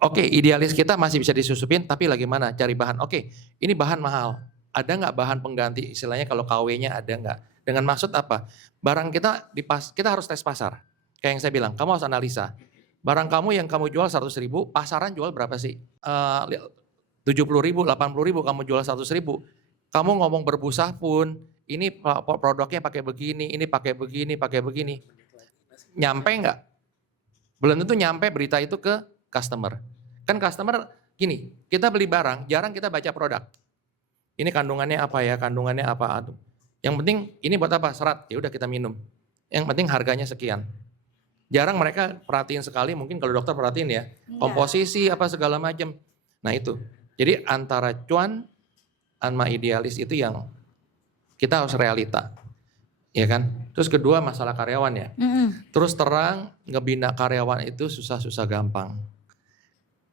Oke, idealis kita masih bisa disusupin, tapi lagi mana cari bahan? Oke, ini bahan mahal. Ada nggak bahan pengganti? Istilahnya kalau KW-nya ada nggak? Dengan maksud apa? Barang kita kita harus tes pasar. Kayak yang saya bilang, kamu harus analisa. Barang kamu yang kamu jual 100.000, pasaran jual berapa sih? 70.000, 80.000, kamu jual 100.000. Kamu ngomong berbusah pun, ini produknya pakai begini, ini pakai begini, pakai begini. Nyampe nggak? Belum tentu nyampe berita itu ke customer. Kan customer gini, kita beli barang, jarang kita baca produk. Ini kandungannya apa ya, kandungannya apa. Yang penting ini buat apa, serat, ya udah kita minum. Yang penting harganya sekian. Jarang mereka perhatiin sekali, mungkin kalau dokter perhatiin ya, komposisi apa segala macam. Nah itu, jadi antara cuan sama idealis itu yang kita harus realita. Ya kan? Terus kedua masalah karyawan ya. Terus terang ngebina karyawan itu susah-susah gampang.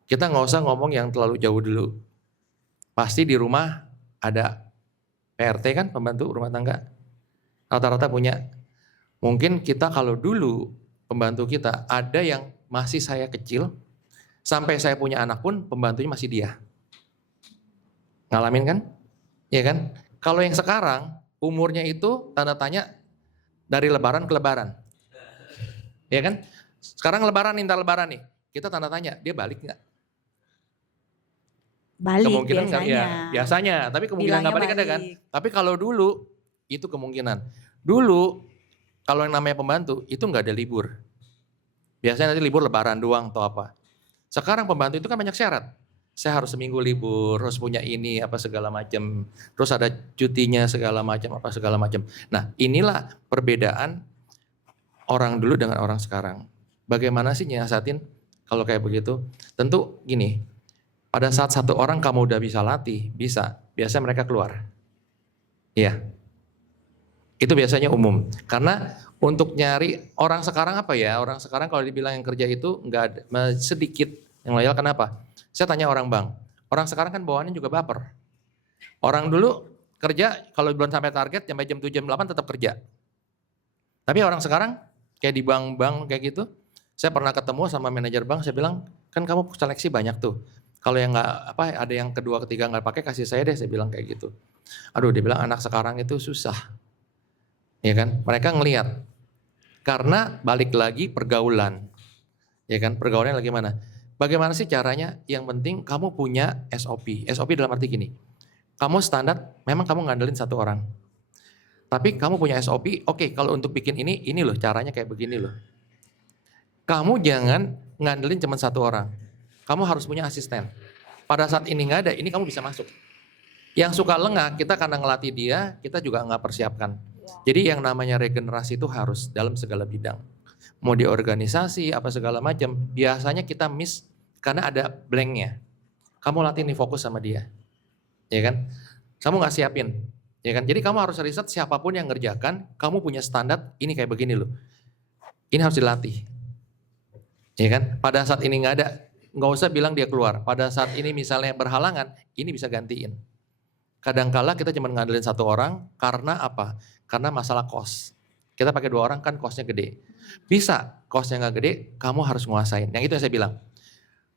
Kita nggak usah ngomong yang terlalu jauh dulu. Pasti di rumah ada PRT kan, pembantu rumah tangga. Rata-rata punya. Mungkin kita kalau dulu pembantu kita ada yang masih saya kecil, sampai saya punya anak pun pembantunya masih dia. Ngalamin kan? Ya kan? Kalau yang sekarang umurnya itu tanda tanya dari lebaran ke lebaran. Ya kan? Sekarang lebaran, intar lebaran nih. Kita tanda tanya, dia balik nggak? Balik Kemungkinan biasanya. nggak ya, biasanya. Tapi kemungkinan nggak balik ada kan? Tapi kalau dulu itu kemungkinan. Dulu kalau yang namanya pembantu itu nggak ada libur. Biasanya nanti libur lebaran doang atau apa. Sekarang pembantu itu kan banyak syarat. Saya harus seminggu libur, harus punya ini apa segala macam. Terus ada cutinya segala macam apa segala macam. Nah inilah perbedaan orang dulu dengan orang sekarang. Bagaimana sih nyiasatin kalau kayak begitu? Tentu gini. Pada saat satu orang kamu udah bisa latih, bisa. Biasanya mereka keluar. Iya. Itu biasanya umum. Karena untuk nyari orang sekarang apa ya? Orang sekarang kalau dibilang yang kerja itu nggak ada, sedikit yang loyal. Kenapa? Saya tanya orang bank. Orang sekarang kan bawaannya juga baper. Orang dulu kerja kalau belum sampai target sampai jam 7 jam 8 tetap kerja. Tapi orang sekarang kayak di bank-bank kayak gitu. Saya pernah ketemu sama manajer bank, saya bilang, kan kamu seleksi banyak tuh. Kalau yang nggak apa, ada yang kedua ketiga nggak pakai kasih saya deh, saya bilang kayak gitu. Aduh, dia bilang anak sekarang itu susah, ya kan? Mereka ngelihat karena balik lagi pergaulan, ya kan? Pergaulannya lagi mana? Bagaimana sih caranya? Yang penting kamu punya SOP. SOP dalam arti gini, kamu standar, memang kamu ngandelin satu orang. Tapi kamu punya SOP, oke, kalau untuk bikin ini loh caranya kayak begini loh. Kamu jangan ngandelin cuma satu orang. Kamu harus punya asisten. Pada saat ini nggak ada, ini kamu bisa masuk. Yang suka lengah, kita karena ngelatih dia, kita juga nggak persiapkan. Jadi yang namanya regenerasi itu harus dalam segala bidang. Mau di organisasi, apa segala macam, biasanya kita miss karena ada blanknya. Kamu latih nih fokus sama dia. Ya kan? Kamu nggak siapin. Ya kan? Jadi kamu harus riset siapapun yang ngerjakan, kamu punya standar, ini kayak begini loh. Ini harus dilatih. Ya kan? Pada saat ini nggak ada, nggak usah bilang dia keluar. Pada saat ini misalnya berhalangan, ini bisa gantiin. Kadangkala kita cuma ngandelin satu orang, karena apa? Karena masalah cost. Kita pakai 2 orang kan costnya gede. Bisa, costnya nggak gede, kamu harus nguasain. Yang itu yang saya bilang.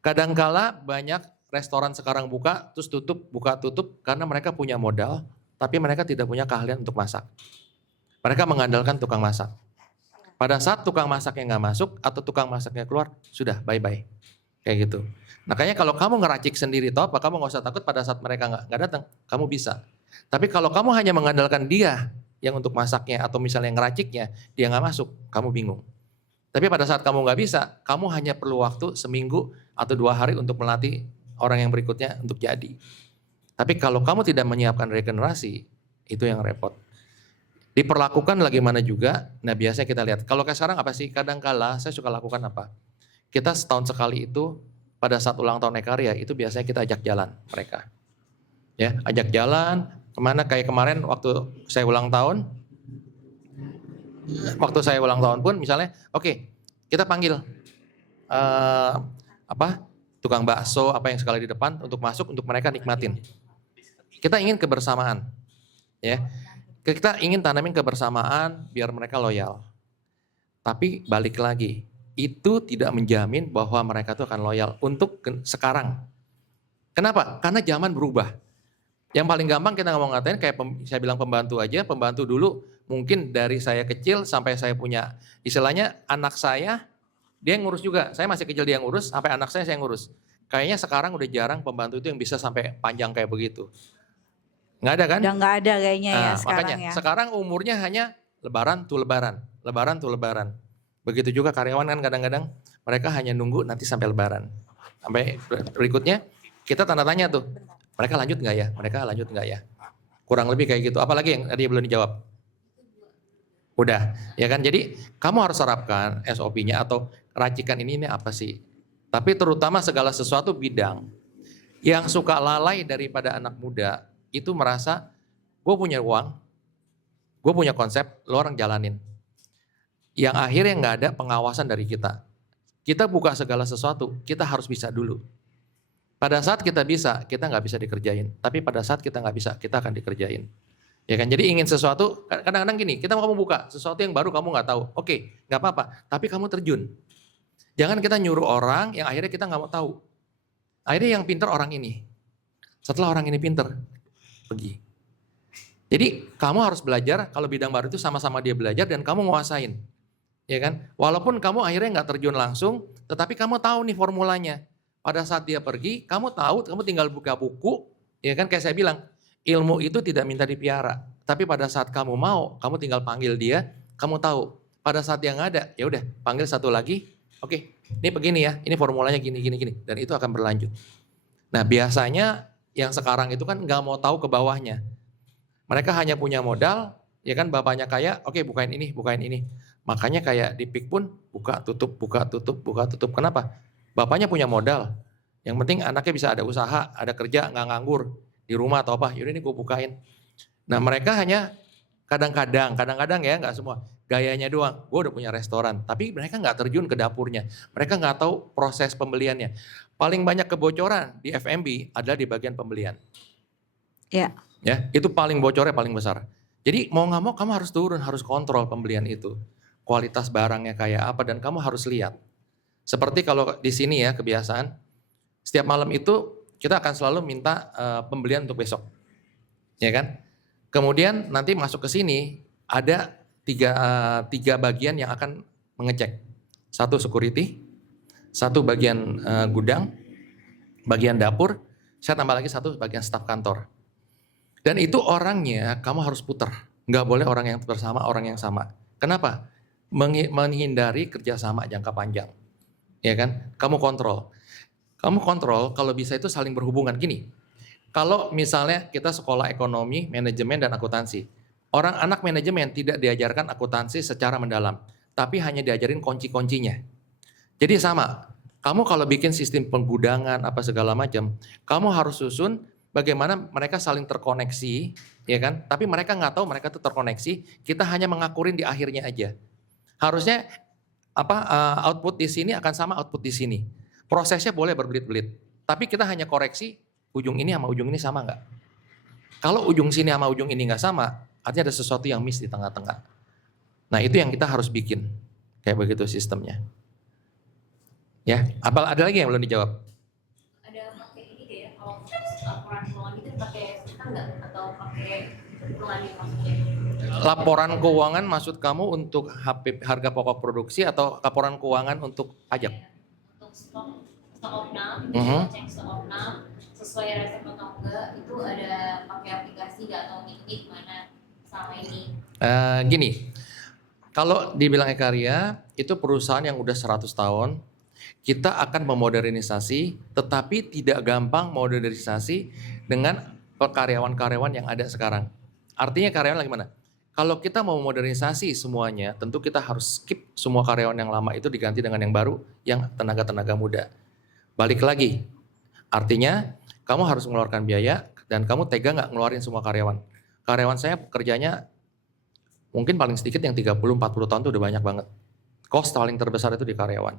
Kadangkala banyak restoran sekarang buka, terus tutup, buka tutup, karena mereka punya modal, tapi mereka tidak punya keahlian untuk masak. Mereka mengandalkan tukang masak. Pada saat tukang masaknya nggak masuk, atau tukang masaknya keluar, sudah bye-bye. Kayak gitu. Makanya kalau kamu ngeracik sendiri atau apa, kamu gak usah takut pada saat mereka nggak datang, kamu bisa. Tapi kalau kamu hanya mengandalkan dia yang untuk masaknya atau misalnya ngeraciknya, dia nggak masuk, kamu bingung. Tapi pada saat kamu nggak bisa, kamu hanya perlu waktu seminggu atau 2 hari untuk melatih orang yang berikutnya untuk jadi. Tapi kalau kamu tidak menyiapkan regenerasi, itu yang repot. Diperlakukan lagi mana juga, nah biasanya kita lihat. Kalau kayak sekarang apa sih? Kadangkala saya suka lakukan apa? Kita setahun sekali itu pada saat ulang tahun Ekaria itu biasanya kita ajak jalan mereka. Ya, ajak jalan kemana kayak kemarin waktu saya ulang tahun. Waktu saya ulang tahun pun misalnya, oke, kita panggil tukang bakso apa yang sekali di depan untuk masuk untuk mereka nikmatin. kita ingin kebersamaan, ya. Kita ingin tanamin kebersamaan biar mereka loyal. Tapi balik lagi, itu tidak menjamin bahwa mereka itu akan loyal untuk sekarang. Kenapa? Karena zaman berubah. Yang paling gampang kita ngomong ngatain kayak saya bilang pembantu aja, pembantu dulu mungkin dari saya kecil sampai saya punya istilahnya anak saya, dia yang ngurus juga. Saya masih kecil dia yang ngurus, sampai anak saya ngurus. Kayaknya sekarang udah jarang pembantu itu yang bisa sampai panjang kayak begitu. Nggak ada kan? Udah nggak ada kayaknya ya Nah, sekarang makanya ya. sekarang umurnya hanya lebaran tuh lebaran, lebaran tuh lebaran. Begitu juga karyawan kan kadang-kadang mereka hanya nunggu nanti sampai lebaran. Sampai berikutnya kita tanda tanya tuh, mereka lanjut nggak ya? Mereka lanjut nggak ya? Kurang lebih kayak gitu. Apalagi yang tadi belum dijawab? Udah, ya kan? Jadi kamu harus terapkan SOP-nya atau racikan ini apa sih? Tapi terutama segala sesuatu bidang yang suka lalai daripada anak muda itu merasa gue punya uang, gue punya konsep, lo orang jalanin. Yang akhirnya nggak ada pengawasan dari kita. Kita buka segala sesuatu, kita harus bisa dulu. Pada saat kita bisa, kita nggak bisa dikerjain. Tapi pada saat kita nggak bisa, kita akan dikerjain. Ya kan? Jadi ingin sesuatu, kadang-kadang gini, kita mau kamu buka sesuatu yang baru kamu nggak tahu. Oke, nggak apa-apa. Tapi kamu terjun. Jangan kita nyuruh orang yang akhirnya kita nggak mau tahu. Akhirnya yang pinter orang ini. Setelah orang ini pinter, pergi. Jadi kamu harus belajar kalau bidang baru itu sama-sama dia belajar dan kamu nguasain. Ya kan? Walaupun kamu akhirnya nggak terjun langsung, tetapi kamu tahu nih formulanya. Pada saat dia pergi, kamu tahu, kamu tinggal buka buku, ya kan? Kayak saya bilang, ilmu itu tidak minta dipiara. Tapi pada saat kamu mau, kamu tinggal panggil dia, kamu tahu. Pada saat dia nggak ada, ya udah panggil satu lagi. Oke, ini begini ya, ini formulanya gini, dan itu akan berlanjut. Nah biasanya yang sekarang itu kan nggak mau tahu ke bawahnya. Mereka hanya punya modal, ya kan bapaknya kaya, oke bukain ini, bukain ini. Makanya kayak di PIK pun buka tutup, buka tutup, buka tutup. Kenapa? Bapaknya punya modal. Yang penting anaknya bisa ada usaha, ada kerja, nggak nganggur di rumah atau apa. Yaudah ini gue bukain. Nah mereka hanya kadang-kadang ya nggak semua. Gayanya doang, gue udah punya restoran. Tapi mereka nggak terjun ke dapurnya. Mereka nggak tahu proses pembeliannya. Paling banyak kebocoran di F&B adalah di bagian pembelian. Ya. Ya, itu paling bocornya paling besar. Jadi mau nggak mau kamu harus turun, harus kontrol pembelian itu. Kualitas barangnya kayak apa dan kamu harus lihat. Seperti kalau di sini ya kebiasaan, setiap malam itu kita akan selalu minta pembelian untuk besok. Ya kan? Kemudian nanti masuk ke sini ada tiga bagian yang akan mengecek. Satu security, satu bagian gudang, bagian dapur, saya tambah lagi satu bagian staf kantor. Dan itu orangnya kamu harus putar. Nggak boleh orang yang bersama, orang yang sama. Kenapa? Menghindari kerjasama jangka panjang. Ya kan? Kamu kontrol. Kamu kontrol kalau bisa itu saling berhubungan. Gini, kalau misalnya kita sekolah ekonomi, manajemen, dan akuntansi. Orang anak manajemen tidak diajarkan akuntansi secara mendalam. Tapi hanya diajarin kunci-kuncinya. Jadi sama, kamu kalau bikin sistem penggudangan apa segala macam, kamu harus susun bagaimana mereka saling terkoneksi, ya kan? Tapi mereka nggak tahu mereka tuh terkoneksi. Kita hanya mengakurin di akhirnya aja. Harusnya output di sini akan sama output di sini. Prosesnya boleh berbelit-belit. Tapi kita hanya koreksi ujung ini sama ujung ini sama nggak? Kalau ujung sini sama ujung ini nggak sama, artinya ada sesuatu yang miss di tengah-tengah. Nah itu yang kita harus bikin. Kayak begitu sistemnya. Ya, ada lagi yang belum dijawab? Ada pakai ini deh ya, kalau laporan keuangan itu pakai sistem nggak atau pakai planning maksudnya? Laporan keuangan maksud kamu untuk harga pokok produksi atau laporan keuangan untuk pajak? Untuk stok opnam, cek stok opnam sesuai resep atau enggak, itu ada pakai aplikasi nggak atau ngikut mana sama ini? Gini, kalau dibilang Ekaria itu perusahaan yang udah 100 tahun, kita akan memodernisasi, tetapi tidak gampang modernisasi dengan karyawan-karyawan yang ada sekarang. Artinya karyawan lagi mana? Kalau kita mau modernisasi semuanya, tentu kita harus skip semua karyawan yang lama itu diganti dengan yang baru, yang tenaga-tenaga muda. Balik lagi, artinya kamu harus mengeluarkan biaya dan kamu tega nggak ngeluarin semua karyawan. Karyawan saya pekerjanya mungkin paling sedikit yang 30-40 tahun itu udah banyak banget. Cost paling terbesar itu di karyawan.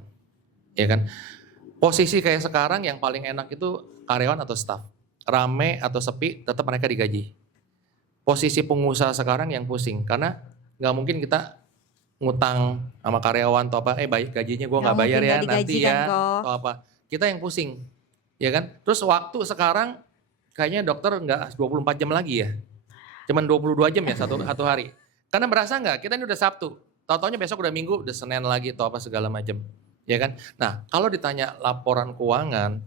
Ya kan? Posisi kayak sekarang yang paling enak itu karyawan atau staff. rame atau sepi, tetap mereka digaji. Posisi pengusaha sekarang yang pusing, karena nggak mungkin kita ngutang sama karyawan atau apa, baik gajinya gue nggak bayar ya nanti ya, atau apa. Kita yang pusing, ya kan? Terus waktu sekarang kayaknya dokter nggak 24 jam lagi ya, cuman 22 jam ya satu hari. Karena berasa nggak, kita ini udah Sabtu, tahu-taunya besok udah Minggu, udah Senin lagi atau apa segala macam, ya kan? Nah kalau ditanya laporan keuangan,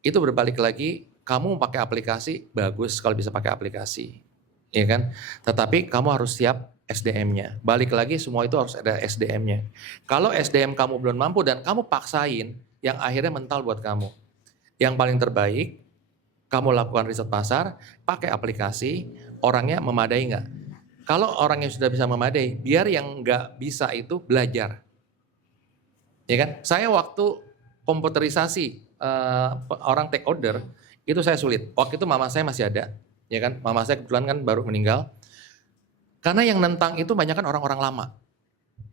itu berbalik lagi, kamu pakai aplikasi bagus kalau bisa pakai aplikasi, ya kan? Tetapi kamu harus siap SDM-nya. Balik lagi semua itu harus ada SDM-nya. Kalau SDM kamu belum mampu dan kamu paksain, yang akhirnya mental buat kamu. Yang paling terbaik, kamu lakukan riset pasar, pakai aplikasi, orangnya memadai nggak? Kalau orangnya sudah bisa memadai, biar yang nggak bisa itu belajar. Ya kan? Saya waktu komputerisasi orang take order, itu saya sulit. Waktu itu mama saya masih ada, ya kan? Mama saya kebetulan kan baru meninggal. Karena yang nentang itu banyak kan orang-orang lama.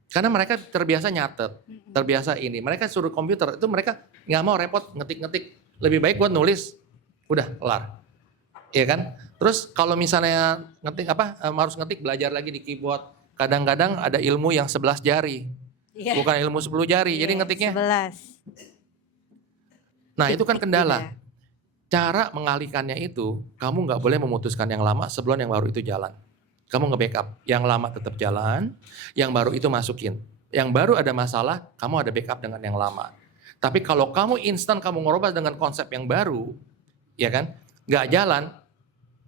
Karena mereka terbiasa nyatet, terbiasa ini. Mereka suruh komputer, itu mereka nggak mau repot ngetik-ngetik. Lebih baik buat nulis, udah kelar. Iya kan? Terus kalau misalnya ngetik harus ngetik, belajar lagi di keyboard. Kadang-kadang ada ilmu yang 11 jari. Bukan ilmu 10 jari, jadi ngetiknya 11. Nah itu kan kendala. Cara mengalihkannya itu, kamu nggak boleh memutuskan yang lama sebelum yang baru itu jalan. Kamu nge-backup, yang lama tetap jalan, yang baru itu masukin. Yang baru ada masalah, kamu ada backup dengan yang lama. Tapi kalau kamu instan kamu ngerubah dengan konsep yang baru, ya kan, nggak jalan,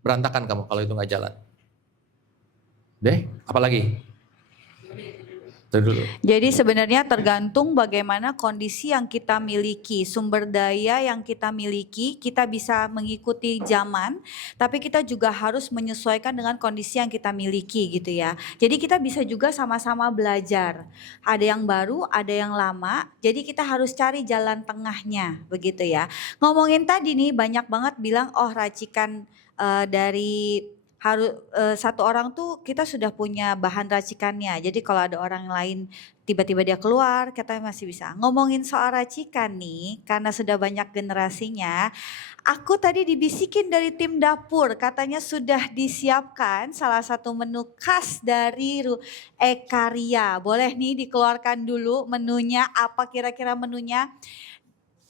berantakan kamu kalau itu nggak jalan. Deh, apalagi? Dulu. Jadi sebenarnya tergantung bagaimana kondisi yang kita miliki, sumber daya yang kita miliki, kita bisa mengikuti zaman, tapi kita juga harus menyesuaikan dengan kondisi yang kita miliki gitu ya. Jadi kita bisa juga sama-sama belajar. Ada yang baru, ada yang lama, jadi kita harus cari jalan tengahnya begitu ya. Ngomongin tadi nih banyak banget bilang racikan dari harus satu orang tuh kita sudah punya bahan racikannya. Jadi kalau ada orang lain tiba-tiba dia keluar, kita masih bisa. Ngomongin soal racikan nih, karena sudah banyak generasinya, aku tadi dibisikin dari tim dapur, katanya sudah disiapkan salah satu menu khas dari Ekaria. Boleh nih dikeluarkan dulu menunya, apa kira-kira menunya?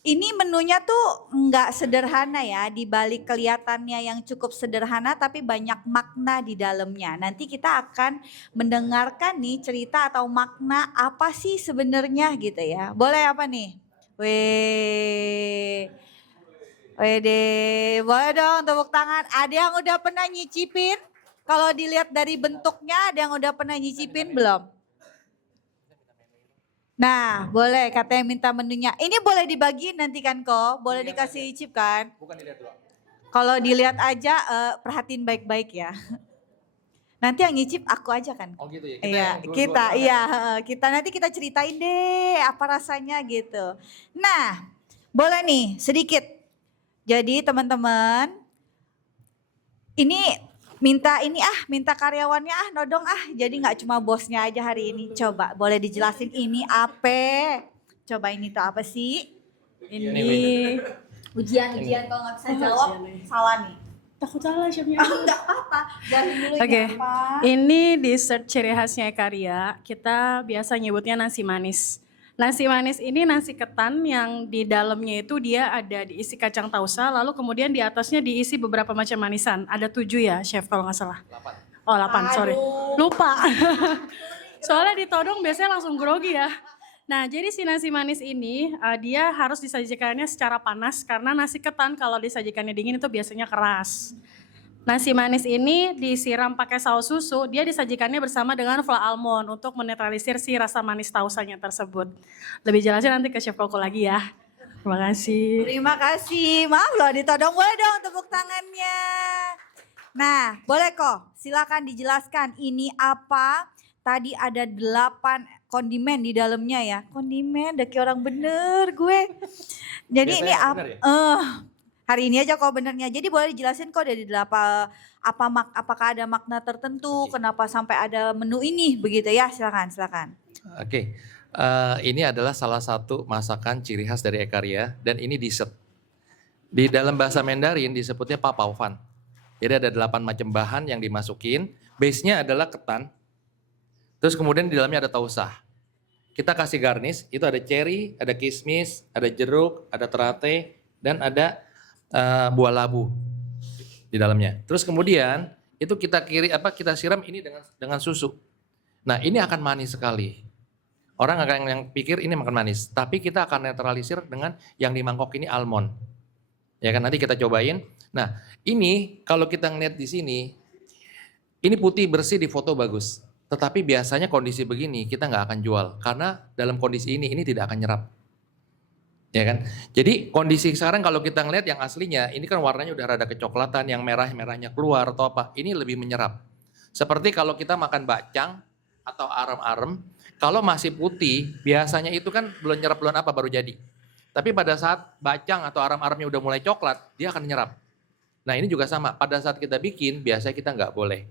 Ini menunya tuh nggak sederhana ya, di balik kelihatannya yang cukup sederhana tapi banyak makna di dalamnya. Nanti kita akan mendengarkan nih cerita atau makna apa sih sebenarnya gitu ya. Boleh apa nih? Wede, boleh dong tepuk tangan. Ada yang udah pernah nyicipin? Kalau dilihat dari bentuknya ada yang udah pernah nyicipin belum? Nah, boleh katanya minta menunya. Ini boleh dibagiin nanti kan kok? Boleh dikasih chip kan? Bukan dilihat doang. Kalau dilihat aja perhatiin baik-baik ya. Nanti yang nyicip aku aja kan? Oh gitu ya? Kita nanti kita ceritain deh apa rasanya gitu. Nah, boleh nih sedikit. Jadi teman-teman, ini minta karyawannya nodong jadi nggak cuma bosnya aja hari ini. Coba boleh dijelasin ini apa? Coba ini tuh apa sih? Ini ujian kalau nggak bisa jawab salah nih. Takut salah chefnya. Nggak apa-apa. Jelasin dulu Oke. ini apa. Ini dessert ciri khasnya Ekaria. Kita biasa nyebutnya nasi manis. Nasi manis ini nasi ketan yang di dalamnya itu dia ada diisi kacang tausa, lalu kemudian di atasnya diisi beberapa macam manisan. Ada 7 ya, chef kalau nggak salah. 8. Oh 8, sorry. Lupa. Soalnya ditodong biasanya langsung grogi ya. Nah jadi si nasi manis ini dia harus disajikannya secara panas karena nasi ketan kalau disajikannya dingin itu biasanya keras. Nasi manis ini disiram pakai saus susu, dia disajikannya bersama dengan fla almond untuk menetralisir si rasa manis tausanya tersebut. Lebih jelasnya nanti ke Chef Koko lagi ya. Terima kasih. Terima kasih. Maaf loh ditodong, boleh dong tepuk tangannya. Nah, boleh kok. Silakan dijelaskan ini apa? Tadi ada 8 kondimen di dalamnya ya. Kondimen, udah kayak orang bener gue. Jadi ini apa? Hari ini aja kok benernya. Jadi boleh dijelasin kok dari apakah ada makna tertentu, kenapa sampai ada menu ini begitu ya? Silakan. Oke. Ini adalah salah satu masakan ciri khas dari Ekaria dan ini dessert. Di dalam bahasa Mandarin disebutnya papaufan. Jadi ada 8 macam bahan yang dimasukin. Base-nya adalah ketan. Terus kemudian di dalamnya ada tausah. Kita kasih garnish, itu ada cherry, ada kismis, ada jeruk, ada terate, dan ada buah labu di dalamnya. Terus kemudian itu kita siram ini dengan susu. Nah, ini akan manis sekali. Orang akan yang pikir ini makan manis, tapi kita akan netralisir dengan yang di mangkok ini almond. Ya kan, nanti kita cobain. Nah, ini kalau kita ngeliat di sini, ini putih bersih di foto bagus. Tetapi biasanya kondisi begini kita nggak akan jual karena dalam kondisi ini tidak akan nyerap. Ya kan? Jadi kondisi sekarang kalau kita ngeliat yang aslinya, ini kan warnanya udah rada kecoklatan, yang merahnya keluar atau apa, ini lebih menyerap. Seperti kalau kita makan bacang atau arem-arem, kalau masih putih, biasanya itu kan belum nyerap belum apa baru jadi. Tapi pada saat bacang atau arem-aremnya udah mulai coklat, dia akan menyerap. Nah ini juga sama, pada saat kita bikin, biasanya kita nggak boleh.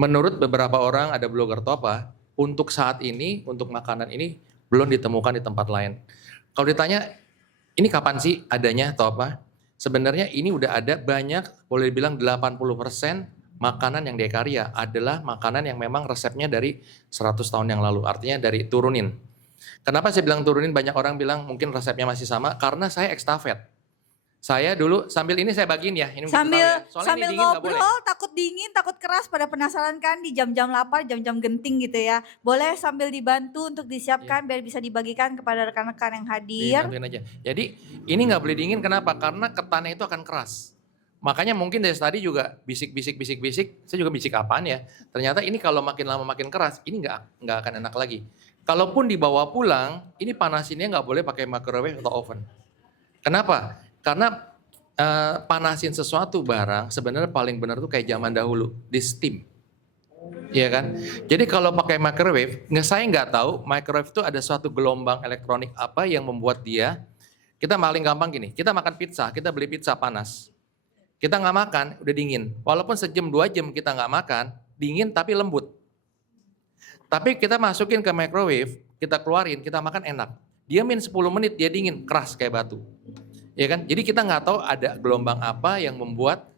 Menurut beberapa orang, ada blogger atau apa, untuk saat ini, untuk makanan ini, belum ditemukan di tempat lain. Kalau ditanya, ini kapan sih adanya atau apa? Sebenarnya ini udah ada banyak, boleh dibilang 80% makanan yang di Ekaria adalah makanan yang memang resepnya dari 100 tahun yang lalu, artinya dari turunin. Kenapa saya bilang turunin? Banyak orang bilang mungkin resepnya masih sama karena saya ekstafet. Saya dulu sambil ini saya bagiin ya. Ini Sambil ngobrol, takut dingin, takut keras, pada penasaran kan di jam-jam lapar, jam-jam genting gitu ya. Boleh sambil dibantu untuk disiapkan biar bisa dibagikan kepada rekan-rekan yang hadir. Dibantuin aja. Jadi ini nggak boleh dingin, kenapa? Karena ketannya itu akan keras. Makanya mungkin dari tadi juga bisik, saya juga bisik apaan ya. Ternyata ini kalau makin lama makin keras, ini nggak akan enak lagi. Kalaupun dibawa pulang, ini panasinnya nggak boleh pakai microwave atau oven. Kenapa? Karena panasin sesuatu barang sebenarnya paling benar tuh kayak zaman dahulu, di steam. Iya kan? Jadi kalau pakai microwave, saya nggak tahu microwave itu ada suatu gelombang elektronik apa yang membuat dia, kita paling gampang gini, kita makan pizza, kita beli pizza panas. Kita nggak makan, udah dingin. Walaupun sejam 2 jam kita nggak makan, dingin tapi lembut. Tapi kita masukin ke microwave, kita keluarin, kita makan enak. Diamin 10 menit, dia dingin, keras kayak batu. Ya kan? Jadi kita nggak tahu ada gelombang apa yang membuat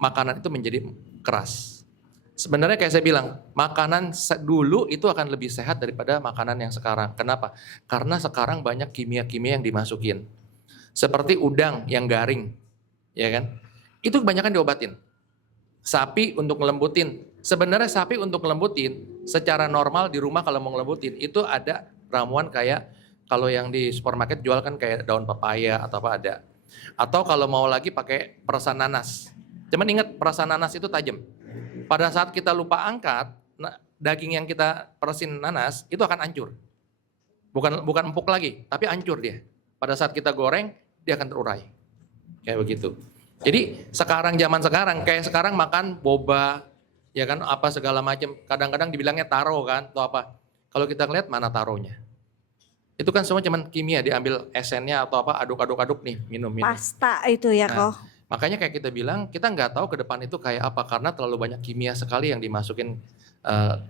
makanan itu menjadi keras. Sebenarnya kayak saya bilang, makanan dulu itu akan lebih sehat daripada makanan yang sekarang. Kenapa? Karena sekarang banyak kimia-kimia yang dimasukin. Seperti udang yang garing, ya kan? Itu kebanyakan diobatin. Sapi untuk ngelembutin. Sebenarnya sapi untuk ngelembutin, secara normal di rumah kalau mau ngelembutin, itu ada ramuan kayak kalau yang di supermarket jual kan kayak daun pepaya atau apa ada. Atau kalau mau lagi pakai perasan nanas. Cuman ingat perasan nanas itu tajam. Pada saat kita lupa angkat, daging yang kita perasin nanas itu akan hancur. Bukan empuk lagi, tapi hancur dia. Pada saat kita goreng, dia akan terurai. Kayak begitu. Jadi zaman sekarang kayak sekarang makan boba, ya kan apa segala macam. Kadang-kadang dibilangnya taro kan atau apa. Kalau kita ngeliat mana taronya. Itu kan semua cuman kimia, diambil esennya atau apa, aduk-aduk nih, minum. Pasta itu ya kok. Makanya kayak kita bilang, kita nggak tahu ke depan itu kayak apa karena terlalu banyak kimia sekali yang dimasukin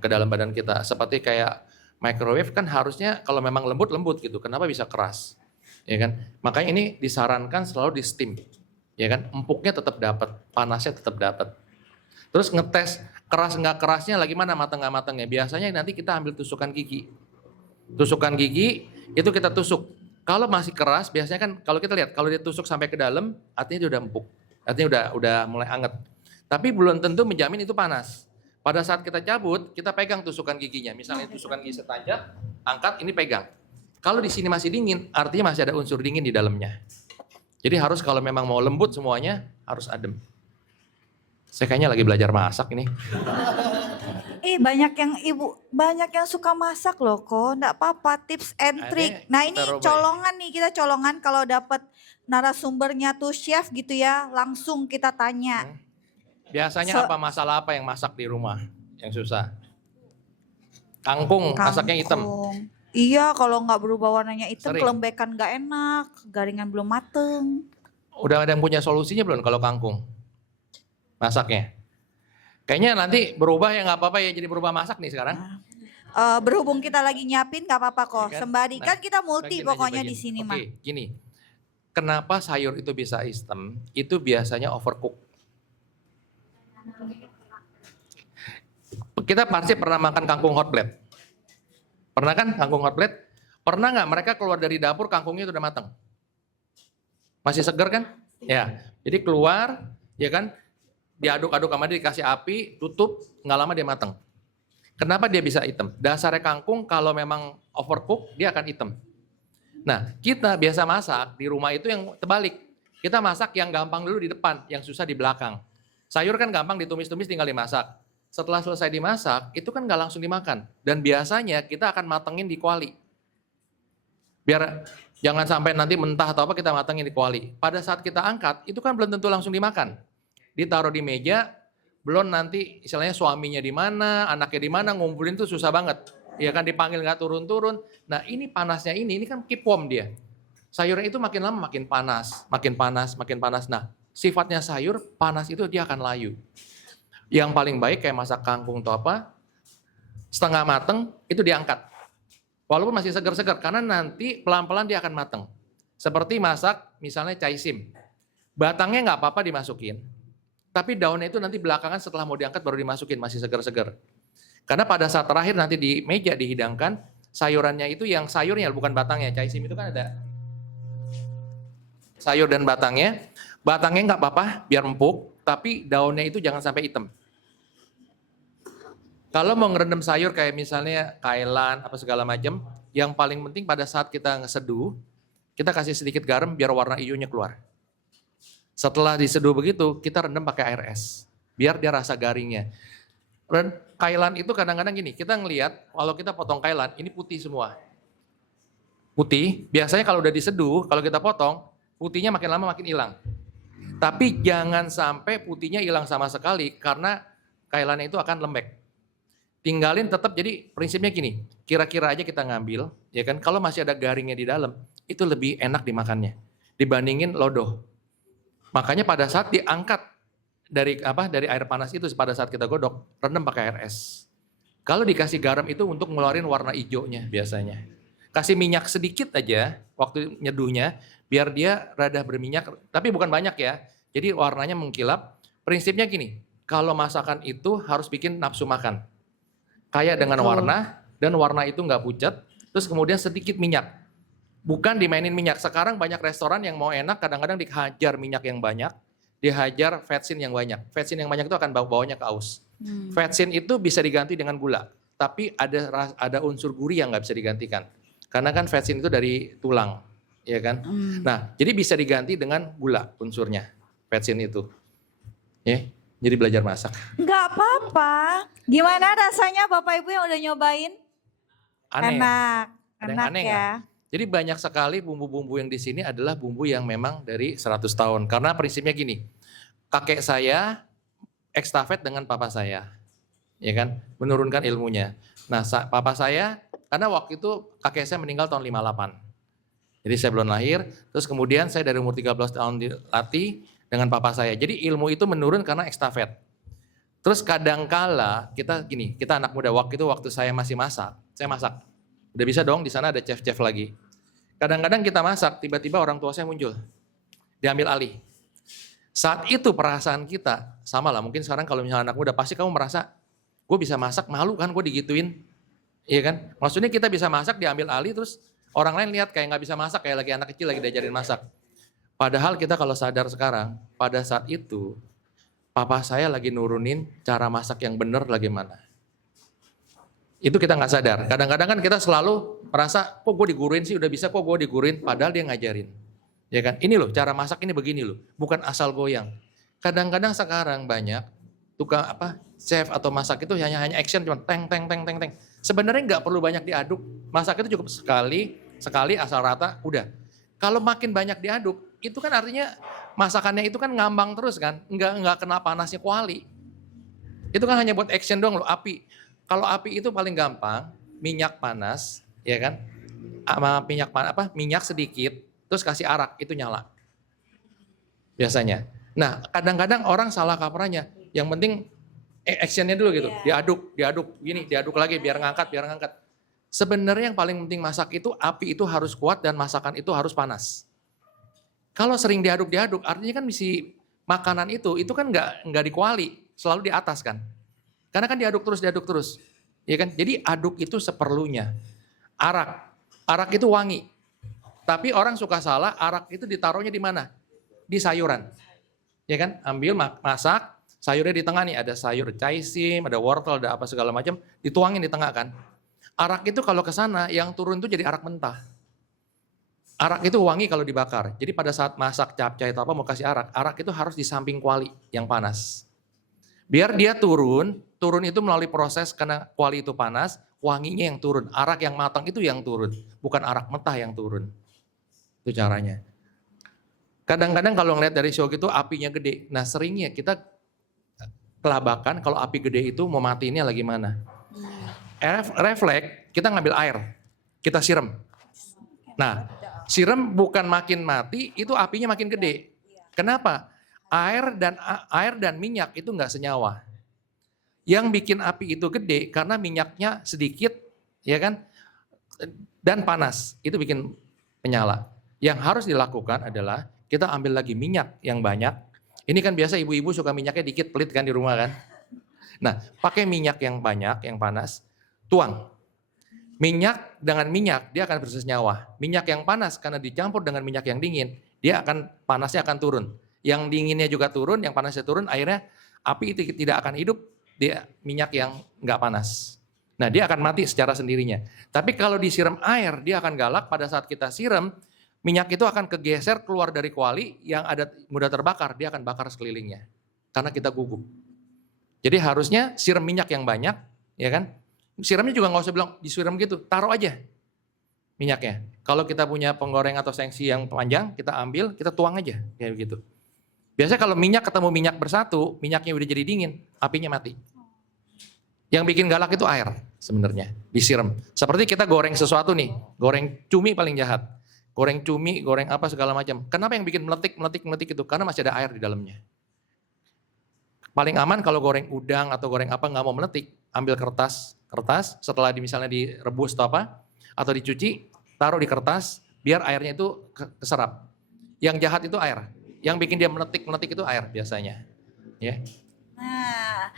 ke dalam badan kita. Seperti kayak microwave kan harusnya kalau memang lembut gitu, kenapa bisa keras? Ya kan? Makanya ini disarankan selalu di steam. Ya kan? Empuknya tetap dapat, panasnya tetap dapat. Terus ngetes keras nggak kerasnya lagi mana matang nggak matangnya. Biasanya nanti kita ambil tusukan gigi. Tusukan gigi itu kita tusuk. Kalau masih keras, biasanya kan kalau kita lihat kalau dia tusuk sampai ke dalam, artinya dia udah empuk. Artinya udah mulai anget. Tapi belum tentu menjamin itu panas. Pada saat kita cabut, kita pegang tusukan giginya. Misalnya tusukan gigi setajam, angkat ini pegang. Kalau di sini masih dingin, artinya masih ada unsur dingin di dalamnya. Jadi harus kalau memang mau lembut semuanya harus adem. Saya kayaknya lagi belajar masak ini. Banyak yang suka masak loh kok, enggak apa-apa, tips and trick. Nah ini colongan nih, kita colongan kalau dapat narasumbernya tuh chef gitu ya, langsung kita tanya. Biasanya apa masalah apa yang masak di rumah yang susah? Kangkung. Masaknya hitam. Iya kalau nggak berubah warnanya hitam, Sering. kelembekan nggak enak, garingan belum mateng. Udah ada yang punya solusinya belum kalau kangkung? Masaknya. Kayaknya nanti berubah ya nggak apa-apa ya jadi berubah masak nih sekarang. Berhubung kita lagi nyiapin nggak apa-apa kok. Ya kan? Sembari kan kita multi Bagian aja, pokoknya bagian. di sini Oke, mah. gini. kenapa sayur itu bisa hitam, itu biasanya overcook. Kita pasti pernah makan kangkung hot plate. Pernah kan kangkung hot plate? Pernah nggak mereka keluar dari dapur kangkungnya itu udah matang? Masih segar kan? Ya, jadi keluar, ya kan? Diaduk-aduk sama dia, dikasih api, tutup, nggak lama dia matang. Kenapa dia bisa hitam? Dasarnya kangkung kalau memang overcook, dia akan hitam. Nah, kita biasa masak di rumah itu yang terbalik. Kita masak yang gampang dulu di depan, yang susah di belakang. Sayur kan gampang ditumis-tumis tinggal dimasak. Setelah selesai dimasak, itu kan nggak langsung dimakan. Dan biasanya kita akan matengin di kuali. Biar jangan sampai nanti mentah atau apa kita matengin di kuali. Pada saat kita angkat, itu kan belum tentu langsung dimakan. Ditaruh di meja, belum nanti istilahnya suaminya di mana, anaknya di mana, ngumpulin tuh susah banget. Ya kan dipanggil nggak turun-turun. Nah ini panasnya ini kan keep warm dia. Sayurnya itu makin lama makin panas, makin panas, makin panas. Nah sifatnya sayur, panas itu dia akan layu. Yang paling baik kayak masak kangkung atau apa, setengah mateng itu diangkat. Walaupun masih segar-segar, karena nanti pelan-pelan dia akan mateng. Seperti masak misalnya caisim. Batangnya nggak apa-apa dimasukin, tapi daunnya itu nanti belakangan setelah mau diangkat baru dimasukin, masih segar-segar. Karena pada saat terakhir nanti di meja dihidangkan, sayurannya itu yang sayurnya bukan batangnya. Caisim itu kan ada sayur dan batangnya. Batangnya nggak apa-apa, biar empuk, tapi daunnya itu jangan sampai hitam. Kalau mau ngerendam sayur kayak misalnya kailan, apa segala macam, yang paling penting pada saat kita ngeseduh, kita kasih sedikit garam biar warna hijaunya keluar. Setelah diseduh begitu, kita rendam pakai air es, biar dia rasa garingnya. Dan kailan itu kadang-kadang gini, kita ngelihat kalau kita potong kailan, ini putih semua. Putih, biasanya kalau udah diseduh, kalau kita potong, putihnya makin lama makin hilang. Tapi jangan sampai putihnya hilang sama sekali, karena kailannya itu akan lembek. Tinggalin tetap, jadi prinsipnya gini, kira-kira aja kita ngambil, ya kan? Kalau masih ada garingnya di dalam, itu lebih enak dimakannya dibandingin lodoh. Makanya pada saat diangkat dari air panas itu, pada saat kita godok, rendam pakai air es. Kalau dikasih garam itu untuk ngeluarin warna hijaunya biasanya. Kasih minyak sedikit aja waktu nyeduhnya, biar dia rada berminyak, tapi bukan banyak ya. Jadi warnanya mengkilap. Prinsipnya gini, kalau masakan itu harus bikin nafsu makan. Kayak dengan warna, dan warna itu nggak pucat, terus kemudian sedikit minyak. Bukan dimainin minyak. Sekarang banyak restoran yang mau enak, kadang-kadang dihajar minyak yang banyak, dihajar vetsin yang banyak. Vetsin yang banyak itu akan bawanya ke aus. Vetsin itu bisa diganti dengan gula, tapi ada unsur gurih yang nggak bisa digantikan. Karena kan vetsin itu dari tulang, ya kan? Nah, jadi bisa diganti dengan gula unsurnya, vetsin itu. Ya. Jadi belajar masak. Nggak apa-apa. Gimana rasanya Bapak Ibu yang udah nyobain? Aneh. Enak. Ada yang Enak aneh ya. nggak? Jadi banyak sekali bumbu-bumbu yang di sini adalah bumbu yang memang dari 100 tahun. Karena prinsipnya gini, kakek saya ekstafet dengan papa saya, ya kan, menurunkan ilmunya. Nah, papa saya, karena waktu itu kakek saya meninggal tahun 58. Jadi saya belum lahir, terus kemudian saya dari umur 13 tahun dilatih dengan papa saya. Jadi ilmu itu menurun karena ekstafet. Terus kadangkala kita gini, kita anak muda, waktu saya masih masak, saya masak. Udah bisa dong, di sana ada chef-chef lagi. Kadang-kadang kita masak, tiba-tiba orang tua saya muncul. Diambil alih. Saat itu perasaan kita, sama lah mungkin sekarang kalau misalnya anak muda, pasti kamu merasa, gue bisa masak, malu kan gue digituin. Iya kan? Maksudnya kita bisa masak, diambil alih, terus orang lain lihat kayak gak bisa masak, kayak lagi anak kecil lagi diajarin masak. Padahal kita kalau sadar sekarang, pada saat itu, papa saya lagi nurunin cara masak yang benar bagaimana. Itu kita nggak sadar. Kadang-kadang kan kita selalu merasa, kok gue diguruin sih, udah bisa kok gue diguruin, padahal dia ngajarin. Ya kan? Ini loh, cara masak ini begini loh, bukan asal goyang. Kadang-kadang sekarang banyak tukang chef atau masak itu hanya action, cuma teng teng teng teng teng. Sebenarnya nggak perlu banyak diaduk. Masak itu cukup sekali asal rata, udah. Kalau makin banyak diaduk, itu kan artinya masakannya itu kan ngambang terus kan, nggak kena panasnya kuali. Itu kan hanya buat action doang loh, api. Kalau api itu paling gampang, minyak panas, ya kan? Minyak sedikit, terus kasih arak, itu nyala. Biasanya. Nah, kadang-kadang orang salah kaprahnya. Yang penting actionnya dulu gitu, diaduk, gini, diaduk lagi biar ngangkat. Sebenarnya yang paling penting masak itu api itu harus kuat dan masakan itu harus panas. Kalau sering diaduk-diaduk, artinya kan si makanan itu kan nggak dikuali, selalu di atas kan. Karena kan diaduk terus, ya kan. Jadi aduk itu seperlunya. Arak itu wangi. Tapi orang suka salah, arak itu ditaruhnya di mana? Di sayuran, ya kan. Ambil masak, sayurnya di tengah nih, ada sayur caisim, ada wortel, ada apa segala macam, dituangin di tengah kan. Arak itu kalau ke sana, yang turun itu jadi arak mentah. Arak itu wangi kalau dibakar. Jadi pada saat masak capcay atau apa mau kasih arak itu harus di samping kuali yang panas. Biar dia turun itu melalui proses karena kuali itu panas, wanginya yang turun. Arak yang matang itu yang turun, bukan arak mentah yang turun. Itu caranya. Kadang-kadang kalau ngeliat dari show gitu apinya gede. Nah seringnya kita kelabakan kalau api gede itu mau matiinnya lagi mana. Refleks, kita ngambil air, kita siram. Nah, siram bukan makin mati, itu apinya makin gede. Kenapa? Air dan minyak itu nggak senyawa. Yang bikin api itu gede karena minyaknya sedikit, ya kan? Dan panas, itu bikin menyala. Yang harus dilakukan adalah kita ambil lagi minyak yang banyak. Ini kan biasa ibu-ibu suka minyaknya dikit, pelit kan di rumah kan? Nah, pakai minyak yang banyak, yang panas, tuang. Minyak dengan minyak dia akan bersenyawa. Minyak yang panas karena dicampur dengan minyak yang dingin, panasnya akan turun. Yang dinginnya juga turun, yang panasnya turun, akhirnya api itu tidak akan hidup di minyak yang nggak panas. Nah dia akan mati secara sendirinya. Tapi kalau disiram air, dia akan galak. Pada saat kita siram, minyak itu akan kegeser keluar dari kuali yang ada mudah terbakar, dia akan bakar sekelilingnya. Karena kita gugup. Jadi harusnya siram minyak yang banyak, ya kan? Siramnya juga nggak usah bilang disiram gitu, taruh aja minyaknya. Kalau kita punya penggoreng atau sengsi yang panjang, kita ambil, kita tuang aja, kayak gitu. Biasanya kalau minyak ketemu minyak bersatu, minyaknya udah jadi dingin, apinya mati. Yang bikin galak itu air sebenarnya, disiram. Seperti kita goreng sesuatu nih, goreng cumi paling jahat. Goreng cumi, goreng apa segala macam. Kenapa yang bikin meletik itu? Karena masih ada air di dalamnya. Paling aman kalau goreng udang atau goreng apa nggak mau meletik, ambil kertas setelah misalnya direbus atau dicuci, taruh di kertas biar airnya itu keserap. Yang jahat itu air, yang bikin dia meletik itu air biasanya. Ya. Nah,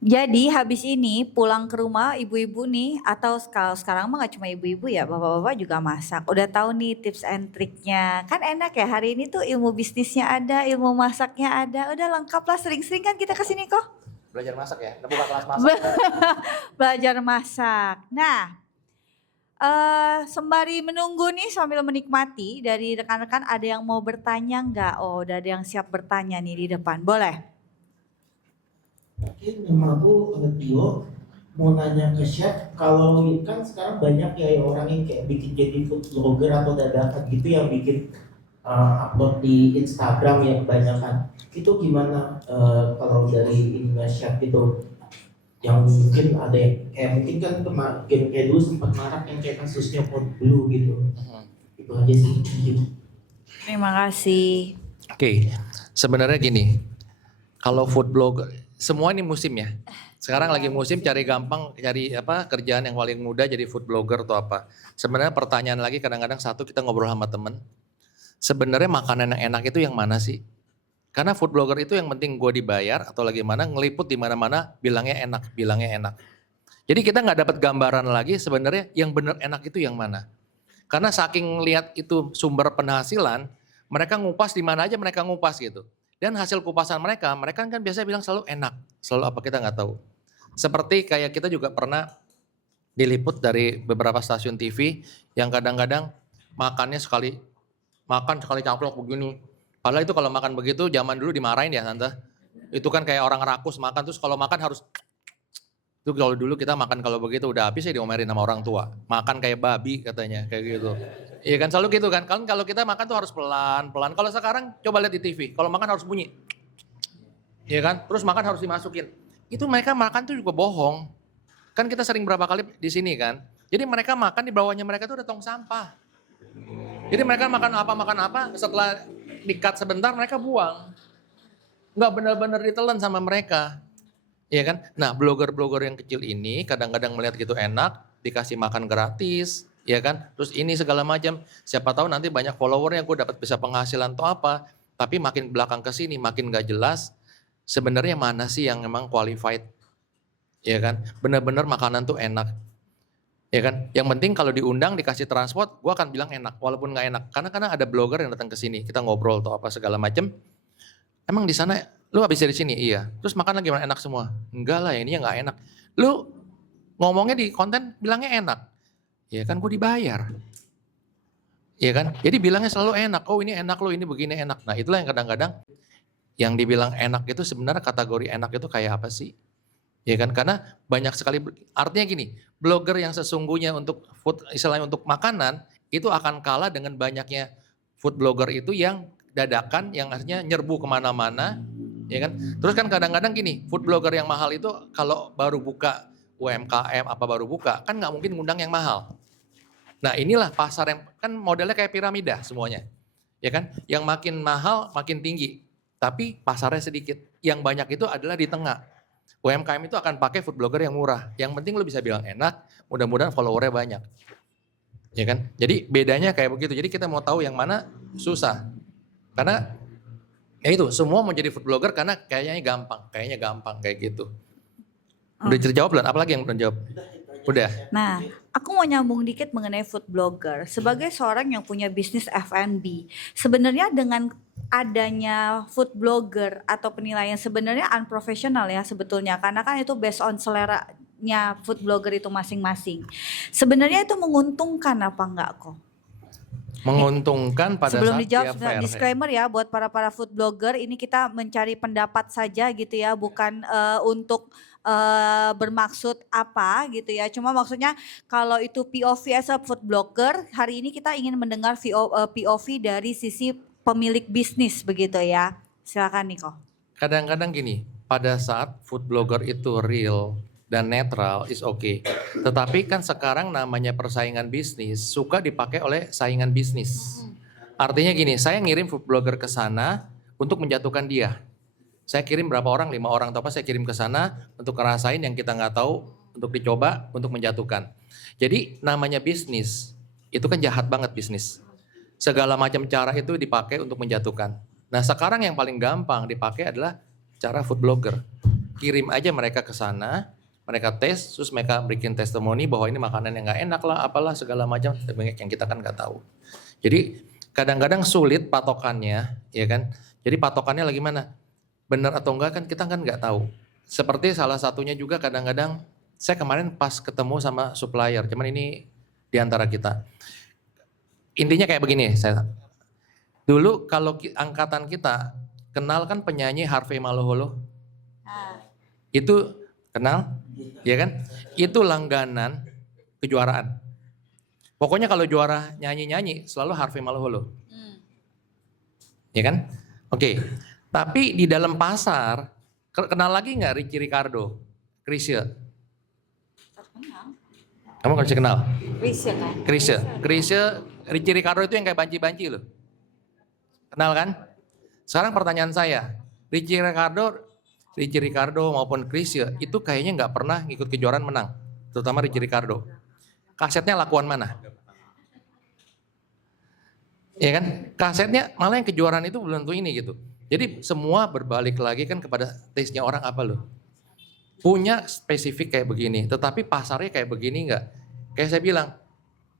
jadi habis ini pulang ke rumah ibu-ibu nih, atau kalau sekarang mah gak cuma ibu-ibu ya, bapak-bapak juga masak. Udah tahu nih tips and triknya. Kan enak ya, hari ini tuh ilmu bisnisnya ada, ilmu masaknya ada. Udah lengkap lah, sering-sering kan kita kesini kok. Belajar masak ya, udah buka kelas masak. Belajar masak. Nah, sembari menunggu nih sambil menikmati, dari rekan-rekan ada yang mau bertanya nggak? Oh, udah ada yang siap bertanya nih di depan. Boleh? Mungkin nama aku Tio, mau nanya ke chef, kalau kan sekarang banyak ya orang yang kayak bikin jadi food blogger atau dadakan gitu yang bikin upload di Instagram ya kebanyakan. Itu gimana kalau dari ininya chef itu? Yang mungkin ada yang kayak mungkin kan kemarin kayak dulu sempat marak yang kayak kasusnya Blue gitu. Itu aja sih. Terima kasih. Oke, sebenarnya gini, kalau food blogger, semua ini musim ya. Sekarang lagi musim cari kerjaan yang paling mudah jadi food blogger atau apa. Sebenarnya pertanyaan lagi kadang-kadang satu kita ngobrol sama temen. Sebenarnya makanan yang enak itu yang mana sih? Karena food blogger itu yang penting gue dibayar atau lagi mana ngeliput di mana-mana bilangnya enak. Jadi kita nggak dapat gambaran lagi sebenarnya yang benar enak itu yang mana. Karena saking lihat itu sumber penghasilan, mereka ngupas di mana aja mereka ngupas gitu. Dan hasil kupasan mereka kan biasanya bilang selalu enak, selalu apa kita nggak tahu. Seperti kayak kita juga pernah diliput dari beberapa stasiun TV yang kadang-kadang makan sekali caplok begini. Padahal itu kalau makan begitu zaman dulu dimarahin ya tante. Itu kan kayak orang rakus makan, terus kalau makan harus, itu kalau dulu kita makan kalau begitu udah habis ya diomelin sama orang tua. Makan kayak babi katanya, kayak gitu. Iya kan selalu gitu kan, kalau kita makan tuh harus pelan-pelan. Kalau sekarang coba lihat di TV, kalau makan harus bunyi. Iya kan, terus makan harus dimasukin. Itu mereka makan tuh juga bohong. Kan kita sering berapa kali di sini kan. Jadi mereka makan di bawahnya mereka tuh ada tong sampah. Jadi mereka makan apa, setelah di-cut sebentar mereka buang. Nggak benar-benar ditelan sama mereka. Iya kan? Nah blogger-blogger yang kecil ini kadang-kadang melihat gitu enak, dikasih makan gratis, ya kan? Terus ini segala macam. Siapa tahu nanti banyak followernya, gue dapat bisa penghasilan atau apa. Tapi makin belakang ke sini, makin gak jelas. Sebenarnya mana sih yang memang qualified, ya kan? Benar-benar makanan tuh enak, ya kan? Yang penting kalau diundang dikasih transport, gue akan bilang enak, walaupun nggak enak. Karena kadang ada blogger yang datang ke sini, kita ngobrol atau apa segala macam. Emang di sana lu habis dari sini, iya. Terus makan lagi gimana, enak semua? Enggak lah, ini nggak enak. Lu ngomongnya di konten bilangnya enak, ya kan gue dibayar, ya kan? Jadi bilangnya selalu enak. Oh ini enak lo, ini begini enak. Nah itulah yang kadang-kadang yang dibilang enak itu sebenarnya kategori enak itu kayak apa sih? Ya kan? Karena banyak sekali, artinya gini, blogger yang sesungguhnya untuk food, istilahnya untuk makanan, itu akan kalah dengan banyaknya food blogger itu yang dadakan, yang artinya nyerbu kemana-mana, ya kan? Terus kan kadang-kadang gini, food blogger yang mahal itu kalau baru buka UMKM apa baru buka, kan nggak mungkin ngundang yang mahal. Nah inilah pasar yang kan modelnya kayak piramida semuanya, ya kan? Yang makin mahal makin tinggi, tapi pasarnya sedikit. Yang banyak itu adalah di tengah. UMKM itu akan pakai food blogger yang murah. Yang penting lo bisa bilang enak, mudah-mudahan followernya banyak, ya kan? Jadi bedanya kayak begitu. Jadi kita mau tahu yang mana susah, karena ya itu semua mau jadi food blogger karena kayaknya gampang kayak gitu. Udah terjawab belum? Apalagi yang belum jawab? Udah. Nah, aku mau nyambung dikit mengenai food blogger. Sebagai seorang yang punya bisnis F&B, sebenarnya dengan adanya food blogger atau penilaian sebenarnya unprofessional ya sebetulnya. Karena kan itu based on seleranya food blogger itu masing-masing. Sebenarnya itu menguntungkan apa enggak kok? Menguntungkan pada Sebelum saat dijawab, dia fair. disclaimer ya buat para food blogger, ini kita mencari pendapat saja gitu ya, bukan untuk bermaksud apa gitu ya. Cuma maksudnya kalau itu POV as a food blogger, hari ini kita ingin mendengar POV dari sisi pemilik bisnis begitu ya. Silakan Niko. Kadang-kadang gini, pada saat food blogger itu real dan netral is okay. Tetapi kan sekarang namanya persaingan bisnis suka dipakai oleh saingan bisnis. Artinya gini, saya ngirim food blogger ke sana untuk menjatuhkan dia. Saya kirim berapa orang, 5 orang atau apa, saya kirim ke sana untuk ngerasain yang kita nggak tahu, untuk dicoba, untuk menjatuhkan. Jadi namanya bisnis, itu kan jahat banget bisnis. Segala macam cara itu dipakai untuk menjatuhkan. Nah sekarang yang paling gampang dipakai adalah cara food blogger. Kirim aja mereka ke sana, mereka tes, terus mereka bikin testimoni bahwa ini makanan yang nggak enak lah, apalah segala macam, banyak yang kita kan nggak tahu. Jadi kadang-kadang sulit patokannya, ya kan? Jadi patokannya lagi mana? Benar atau enggak kan kita kan nggak tahu. Seperti salah satunya juga kadang-kadang saya kemarin pas ketemu sama supplier, cuman ini diantara kita. Intinya kayak begini, saya dulu kalau angkatan kita kenal kan penyanyi Harvey Malaholo, itu kenal, ya kan? Itu langganan kejuaraan. Pokoknya kalau juara nyanyi-nyanyi selalu Harvey Malaholo, ya kan? Oke. Tapi di dalam pasar, kenal lagi nggak Ricky Ricardo, Chrisye? Kamu kan bisa kenal? Chrisye, Ricky Ricardo itu yang kayak banci-banci loh. Kenal kan? Sekarang pertanyaan saya, Ricky Ricardo maupun Chrisye itu kayaknya nggak pernah ngikut kejuaraan menang, terutama Ricky Ricardo. Kasetnya lakuan mana? Ya kan? Kasetnya malah yang kejuaraan itu belum tentu ini gitu. Jadi semua berbalik lagi kan kepada taste-nya orang apa loh. Punya spesifik kayak begini, tetapi pasarnya kayak begini enggak. Kayak saya bilang,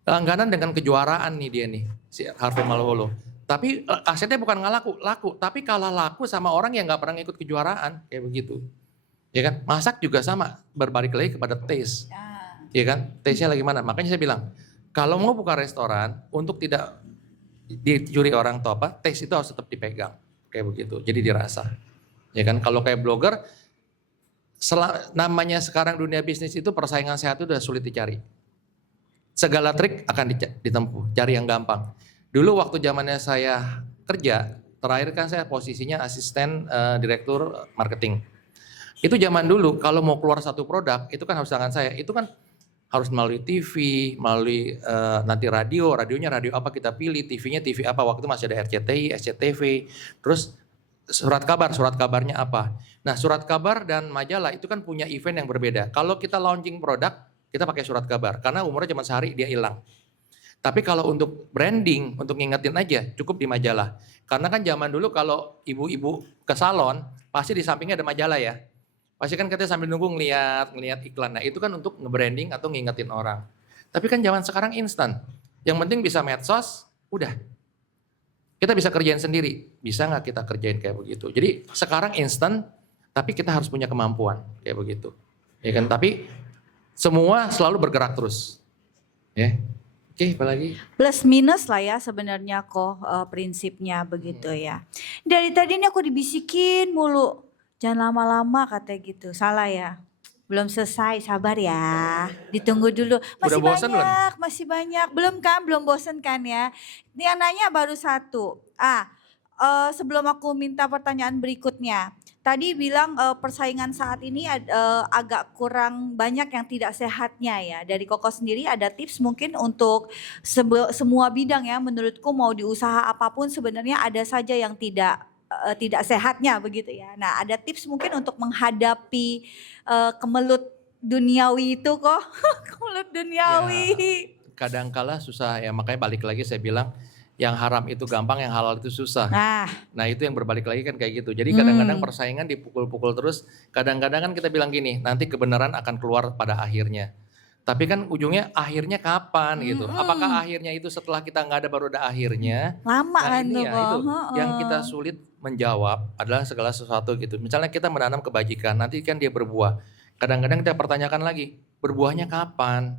langganan dengan kejuaraan nih dia nih, si Harvey Malaholo. Tapi kasetnya bukan nggak laku, tapi kalah laku sama orang yang nggak pernah ikut kejuaraan, kayak begitu. Ya kan? Masak juga sama, berbalik lagi kepada taste. Ya kan? Taste-nya lagi mana? Makanya saya bilang, kalau mau buka restoran, untuk tidak dicuri orang atau apa, taste itu harus tetap dipegang. Kayak begitu, jadi dirasa. Ya kan, kalau kayak blogger, namanya sekarang dunia bisnis itu persaingan sehat itu udah sulit dicari. Segala trik akan ditempuh, cari yang gampang. Dulu waktu zamannya saya kerja, terakhir kan saya posisinya asisten direktur marketing. Itu zaman dulu kalau mau keluar satu produk, itu kan harus tangan saya, itu kan harus melalui TV, melalui nanti radionya radio apa kita pilih, TV-nya TV apa, waktu itu masih ada RCTI, SCTV, terus surat kabarnya apa. Nah surat kabar dan majalah itu kan punya event yang berbeda. Kalau kita launching produk, kita pakai surat kabar, karena umurnya cuma sehari dia hilang. Tapi kalau untuk branding, untuk ngingetin aja, cukup di majalah. Karena kan zaman dulu kalau ibu-ibu ke salon, pasti di sampingnya ada majalah ya. Pasti kan kita sambil nunggu ngeliat iklan. Nah itu kan untuk nge-branding atau ngingetin orang. Tapi kan zaman sekarang instan. Yang penting bisa medsos, udah. Kita bisa kerjain sendiri. Bisa nggak kita kerjain kayak begitu. Jadi sekarang instan, tapi kita harus punya kemampuan kayak begitu. Ya kan? Tapi semua selalu bergerak terus. Ya. Oke, apa lagi? Plus minus lah ya sebenarnya kok prinsipnya begitu ya. Dari tadi ini aku dibisikin mulu. Jangan lama-lama katanya gitu. Salah ya. Belum selesai, sabar ya. Ditunggu dulu. Masih Udah bosan banyak, masih banyak. Belum kan? Belum bosen kan ya? Yang nanya baru satu. Sebelum aku minta pertanyaan berikutnya. Tadi bilang persaingan saat ini agak kurang banyak yang tidak sehatnya ya. Dari Koko sendiri ada tips mungkin untuk semua bidang ya. Menurutku mau di usaha apapun sebenarnya ada saja yang tidak sehatnya begitu ya. Nah ada tips mungkin untuk menghadapi kemelut duniawi itu kok. Kemelut duniawi. Kadangkala susah ya, makanya balik lagi saya bilang yang haram itu gampang, yang halal itu susah. Nah itu yang berbalik lagi kan kayak gitu. Jadi kadang-kadang persaingan dipukul-pukul terus. Kadang-kadang kan kita bilang gini, nanti kebenaran akan keluar pada akhirnya. Tapi kan ujungnya akhirnya kapan gitu. Apakah akhirnya itu setelah kita nggak ada baru ada akhirnya? Lama Nah kan ini tuh ya kok. itu yang kita sulit menjawab adalah segala sesuatu gitu. Misalnya kita menanam kebajikan, nanti kan dia berbuah. Kadang-kadang kita pertanyakan lagi, berbuahnya kapan?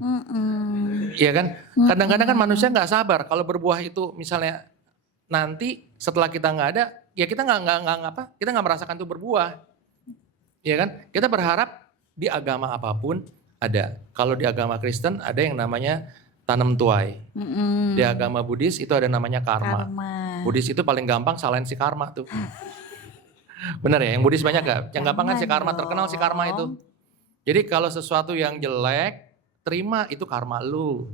Iya kan? Kadang-kadang kan manusia nggak sabar kalau berbuah itu misalnya nanti setelah kita nggak ada, ya kita kita nggak merasakan itu berbuah. Iya kan? Kita berharap di agama apapun ada. Kalau di agama Kristen ada yang namanya tanam tuai. Di agama Buddhis itu ada namanya karma. Buddhis itu paling gampang salahin si karma tuh. Bener ya? Yang Buddhis banyak gak? Yang gampang kan si karma, terkenal si karma itu. Jadi kalau sesuatu yang jelek, terima itu karma lu.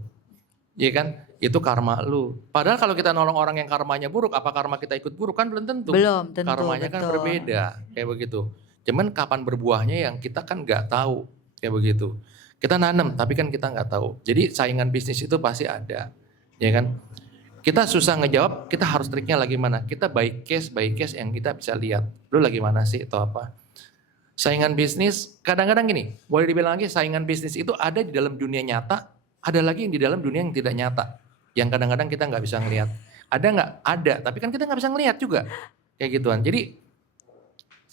Iya kan? Itu karma lu. Padahal kalau kita nolong orang yang karmanya buruk, apa karma kita ikut buruk? Kan belum tentu. Belum tentu. Karmanya kan berbeda, kayak begitu. Cuman kapan berbuahnya yang kita kan nggak tahu, kayak begitu. Kita nanam, tapi kan kita nggak tahu. Jadi saingan bisnis itu pasti ada, ya kan? Kita susah ngejawab, kita harus triknya lagi mana? Kita by case yang kita bisa lihat. Lu lagi mana sih atau apa? Saingan bisnis, kadang-kadang gini, boleh dibilang lagi saingan bisnis itu ada di dalam dunia nyata, ada lagi yang di dalam dunia yang tidak nyata. Yang kadang-kadang kita nggak bisa ngelihat. Ada nggak? Ada, tapi kan kita nggak bisa ngelihat juga. Kayak gituan. Jadi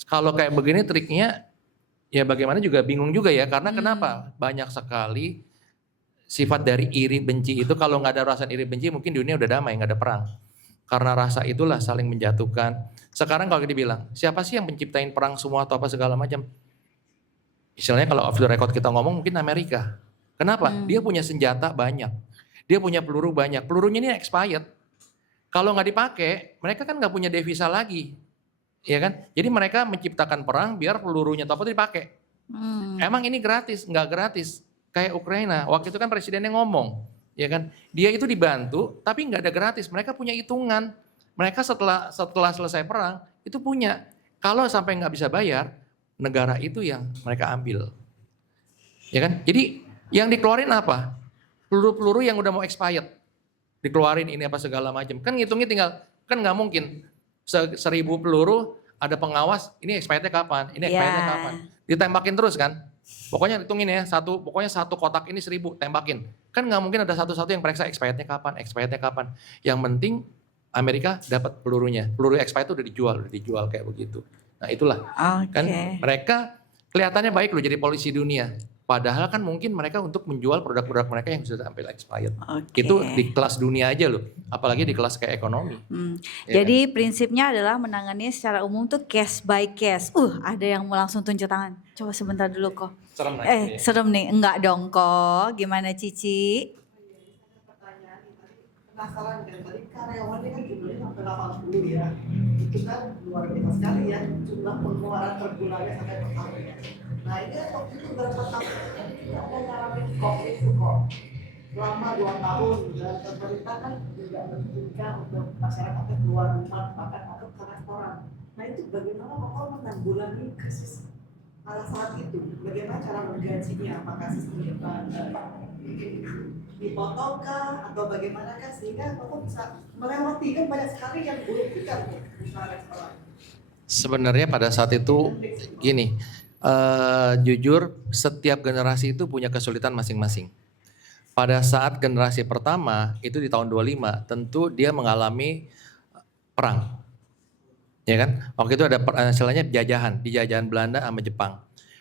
kalau kayak begini triknya, ya bagaimana juga bingung juga ya. Karena kenapa? Banyak sekali sifat dari iri benci itu, kalau nggak ada perasaan iri benci mungkin dunia udah damai, nggak ada perang. Karena rasa itulah saling menjatuhkan. Sekarang kalau dibilang, siapa sih yang menciptain perang semua atau apa segala macam? Istilahnya kalau off the record kita ngomong mungkin Amerika. Kenapa? Dia punya senjata banyak. Dia punya peluru banyak. Pelurunya ini expired. Kalau nggak dipakai, mereka kan nggak punya devisa lagi. Ya kan? Jadi mereka menciptakan perang biar pelurunya atau apa dipakai. Emang ini gratis? Nggak gratis. Kayak Ukraina, waktu itu kan presidennya ngomong. Ya kan, dia itu dibantu, tapi nggak ada gratis. Mereka punya hitungan. Mereka setelah selesai perang itu punya. Kalau sampai nggak bisa bayar, negara itu yang mereka ambil. Ya kan? Jadi yang dikeluarin apa? Peluru-peluru yang udah mau expired, dikeluarin ini apa segala macam. Kan ngitungnya tinggal, kan nggak mungkin 1000 peluru ada pengawas. Ini expirednya kapan? Ini expirednya kapan? Ditembakin terus kan? Pokoknya hitungin ya, pokoknya satu kotak ini 1000 tembakin. Kan nggak mungkin ada satu-satu yang periksa expirednya kapan. Yang penting Amerika dapat pelurunya. Peluru expired itu udah dijual kayak begitu. Nah itulah, kan mereka kelihatannya baik loh jadi polisi dunia. Padahal kan mungkin mereka untuk menjual produk-produk mereka yang sudah sampai expired. Itu di kelas dunia aja loh, apalagi di kelas kayak ekonomi. Ya jadi kan? Prinsipnya adalah menangani secara umum tuh case by case. Ada yang mau langsung tunjuk tangan. Coba sebentar dulu kok. Serem serem nih. Enggak dong kok. Gimana Cici? Penasaran kan tadi karyawannya kan jumlahnya sampai 80 ya. Itu kan luar biasa sekali ya jumlah pengeluaran per bulannya sampai per tahun. Nah ini waktu itu berapa tahun kita ada ngalamin COVID itu kok selama 2 tahun dan pemerintah kan juga mengizinkan untuk masyarakatnya keluar rumah makan atau ke restoran. Nah itu bagaimana kok menanggulangi krisis pada saat itu bagaimana cara menggajinya? Apakah sistemnya dipotongkah atau bagaimanakah sehingga Koko bisa melewati, kan banyak sekali yang buruk juga untuk usaha restoran. Sebenarnya pada saat itu gini, jujur setiap generasi itu punya kesulitan masing-masing. Pada saat generasi pertama itu di tahun 25 tentu dia mengalami perang. Ya kan? Waktu itu ada istilahnya dijajahan Belanda sama Jepang.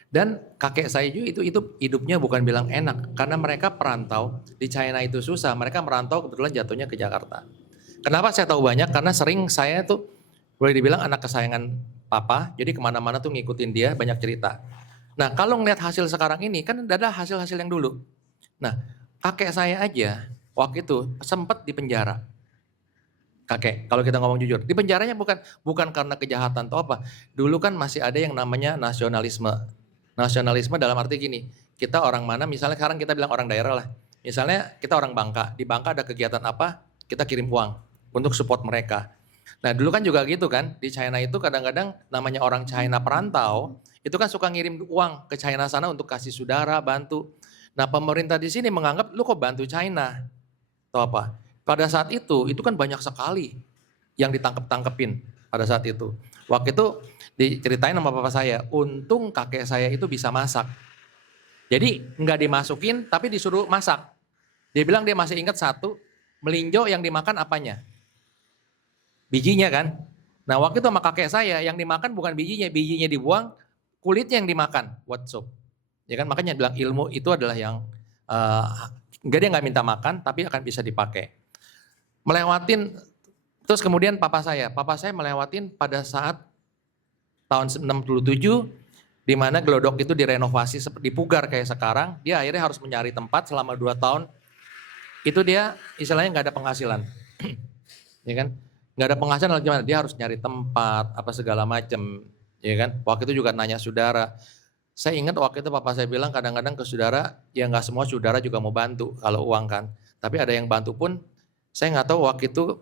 Dan kakek saya juga itu hidupnya bukan bilang enak karena mereka perantau di China itu susah. Mereka merantau kebetulan jatuhnya ke Jakarta. Kenapa saya tahu banyak? Karena sering saya tuh boleh dibilang anak kesayangan papa. Jadi kemana-mana tuh ngikutin dia banyak cerita. Nah kalau ngeliat hasil sekarang ini kan ada hasil-hasil yang dulu. Nah kakek saya aja waktu itu sempat di penjara. Kakek, kalau kita ngomong jujur, di penjaranya bukan karena kejahatan atau apa. Dulu kan masih ada yang namanya nasionalisme. Nasionalisme dalam arti gini, kita orang mana, misalnya sekarang kita bilang orang daerah lah. Misalnya kita orang Bangka, di Bangka ada kegiatan apa, kita kirim uang untuk support mereka. Nah dulu kan juga gitu kan, di China itu kadang-kadang namanya orang China perantau, itu kan suka ngirim uang ke China sana untuk kasih saudara, bantu. Nah pemerintah di sini menganggap lu kok bantu China, atau apa? Pada saat itu kan banyak sekali yang ditangkep-tangkepin pada saat itu. Waktu itu diceritain sama papa saya, untung kakek saya itu bisa masak. Jadi nggak dimasukin tapi disuruh masak. Dia bilang dia masih ingat satu, melinjo yang dimakan apanya? Bijinya kan. Nah waktu itu sama kakek saya yang dimakan bukan bijinya dibuang, kulitnya yang dimakan, buat sup. Ya kan makanya bilang ilmu itu adalah yang dia nggak minta makan tapi akan bisa dipakai. Melewatin, terus kemudian papa saya melewatin pada saat tahun 67 di mana Glodok itu direnovasi seperti Pugar kayak sekarang, dia akhirnya harus mencari tempat selama 2 tahun. Itu dia istilahnya nggak ada penghasilan. Ya kan? Nggak ada penghasilan gimana? Dia harus nyari tempat apa segala macam, ya kan? Waktu itu juga nanya saudara. Saya ingat waktu itu papa saya bilang kadang-kadang ke saudara, ya nggak semua saudara juga mau bantu kalau uang kan. Tapi ada yang bantu pun, saya nggak tahu waktu itu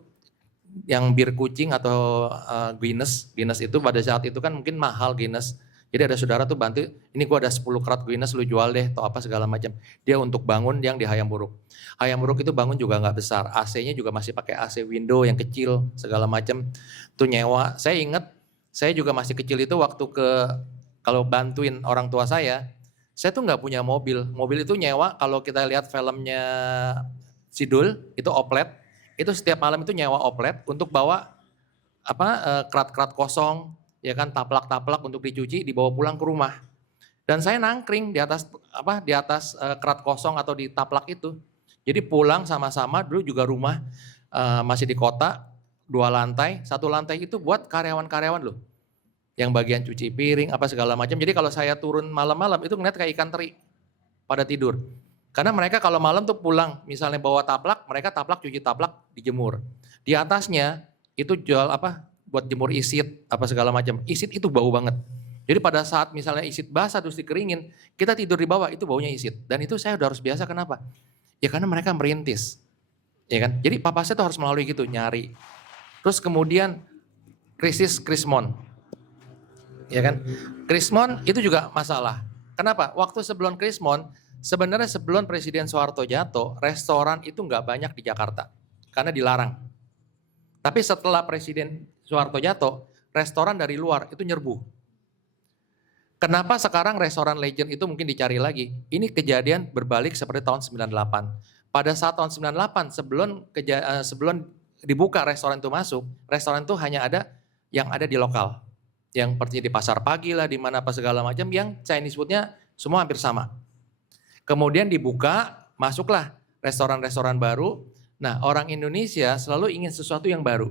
yang bir kucing atau Guinness itu pada saat itu kan mungkin mahal Guinness. Jadi ada saudara tuh bantu, ini gua ada 10 kerat Guinness lu jual deh atau apa segala macam. Dia untuk bangun yang di Hayam Buruk. Hayam Buruk itu bangun juga nggak besar, AC-nya juga masih pakai AC window yang kecil segala macam. Tuh nyewa. Saya ingat saya juga masih kecil itu waktu kalau bantuin orang tua saya tuh nggak punya mobil. Mobil itu nyewa kalau kita lihat filmnya Sidul itu oplet. Itu setiap malam itu nyewa oplet untuk bawa kerat-kerat kosong, ya kan taplak-taplak untuk dicuci dibawa pulang ke rumah. Dan saya nangkring di atas kerat kosong atau di taplak itu. Jadi pulang sama-sama dulu juga rumah masih di kota 2 lantai, 1 lantai itu buat karyawan-karyawan loh. Yang bagian cuci piring apa segala macam. Jadi kalau saya turun malam-malam itu ngeliat kayak ikan teri pada tidur. Karena mereka kalau malam tuh pulang, misalnya bawa taplak, mereka cuci taplak, dijemur. Di atasnya itu jual buat jemur isit, apa segala macam. Isit itu bau banget. Jadi pada saat misalnya isit basah terus dikeringin, kita tidur di bawah itu baunya isit. Dan itu saya udah harus biasa, kenapa? Ya karena mereka merintis. Ya kan? Jadi papa saya tuh harus melalui gitu, nyari. Terus kemudian krisis Krismon. Ya kan? Krismon itu juga masalah. Kenapa? Waktu sebelum Krismon, sebenarnya sebelum Presiden Soeharto jatuh, restoran itu nggak banyak di Jakarta karena dilarang. Tapi setelah Presiden Soeharto jatuh, restoran dari luar itu nyerbu. Kenapa sekarang restoran legend itu mungkin dicari lagi? Ini kejadian berbalik seperti tahun 98. Pada saat tahun 98 sebelum dibuka restoran itu masuk, restoran itu hanya ada yang ada di lokal. Yang seperti di pasar pagi lah, di mana apa segala macam, yang Chinese foodnya semua hampir sama. Kemudian dibuka, masuklah restoran-restoran baru. Nah orang Indonesia selalu ingin sesuatu yang baru.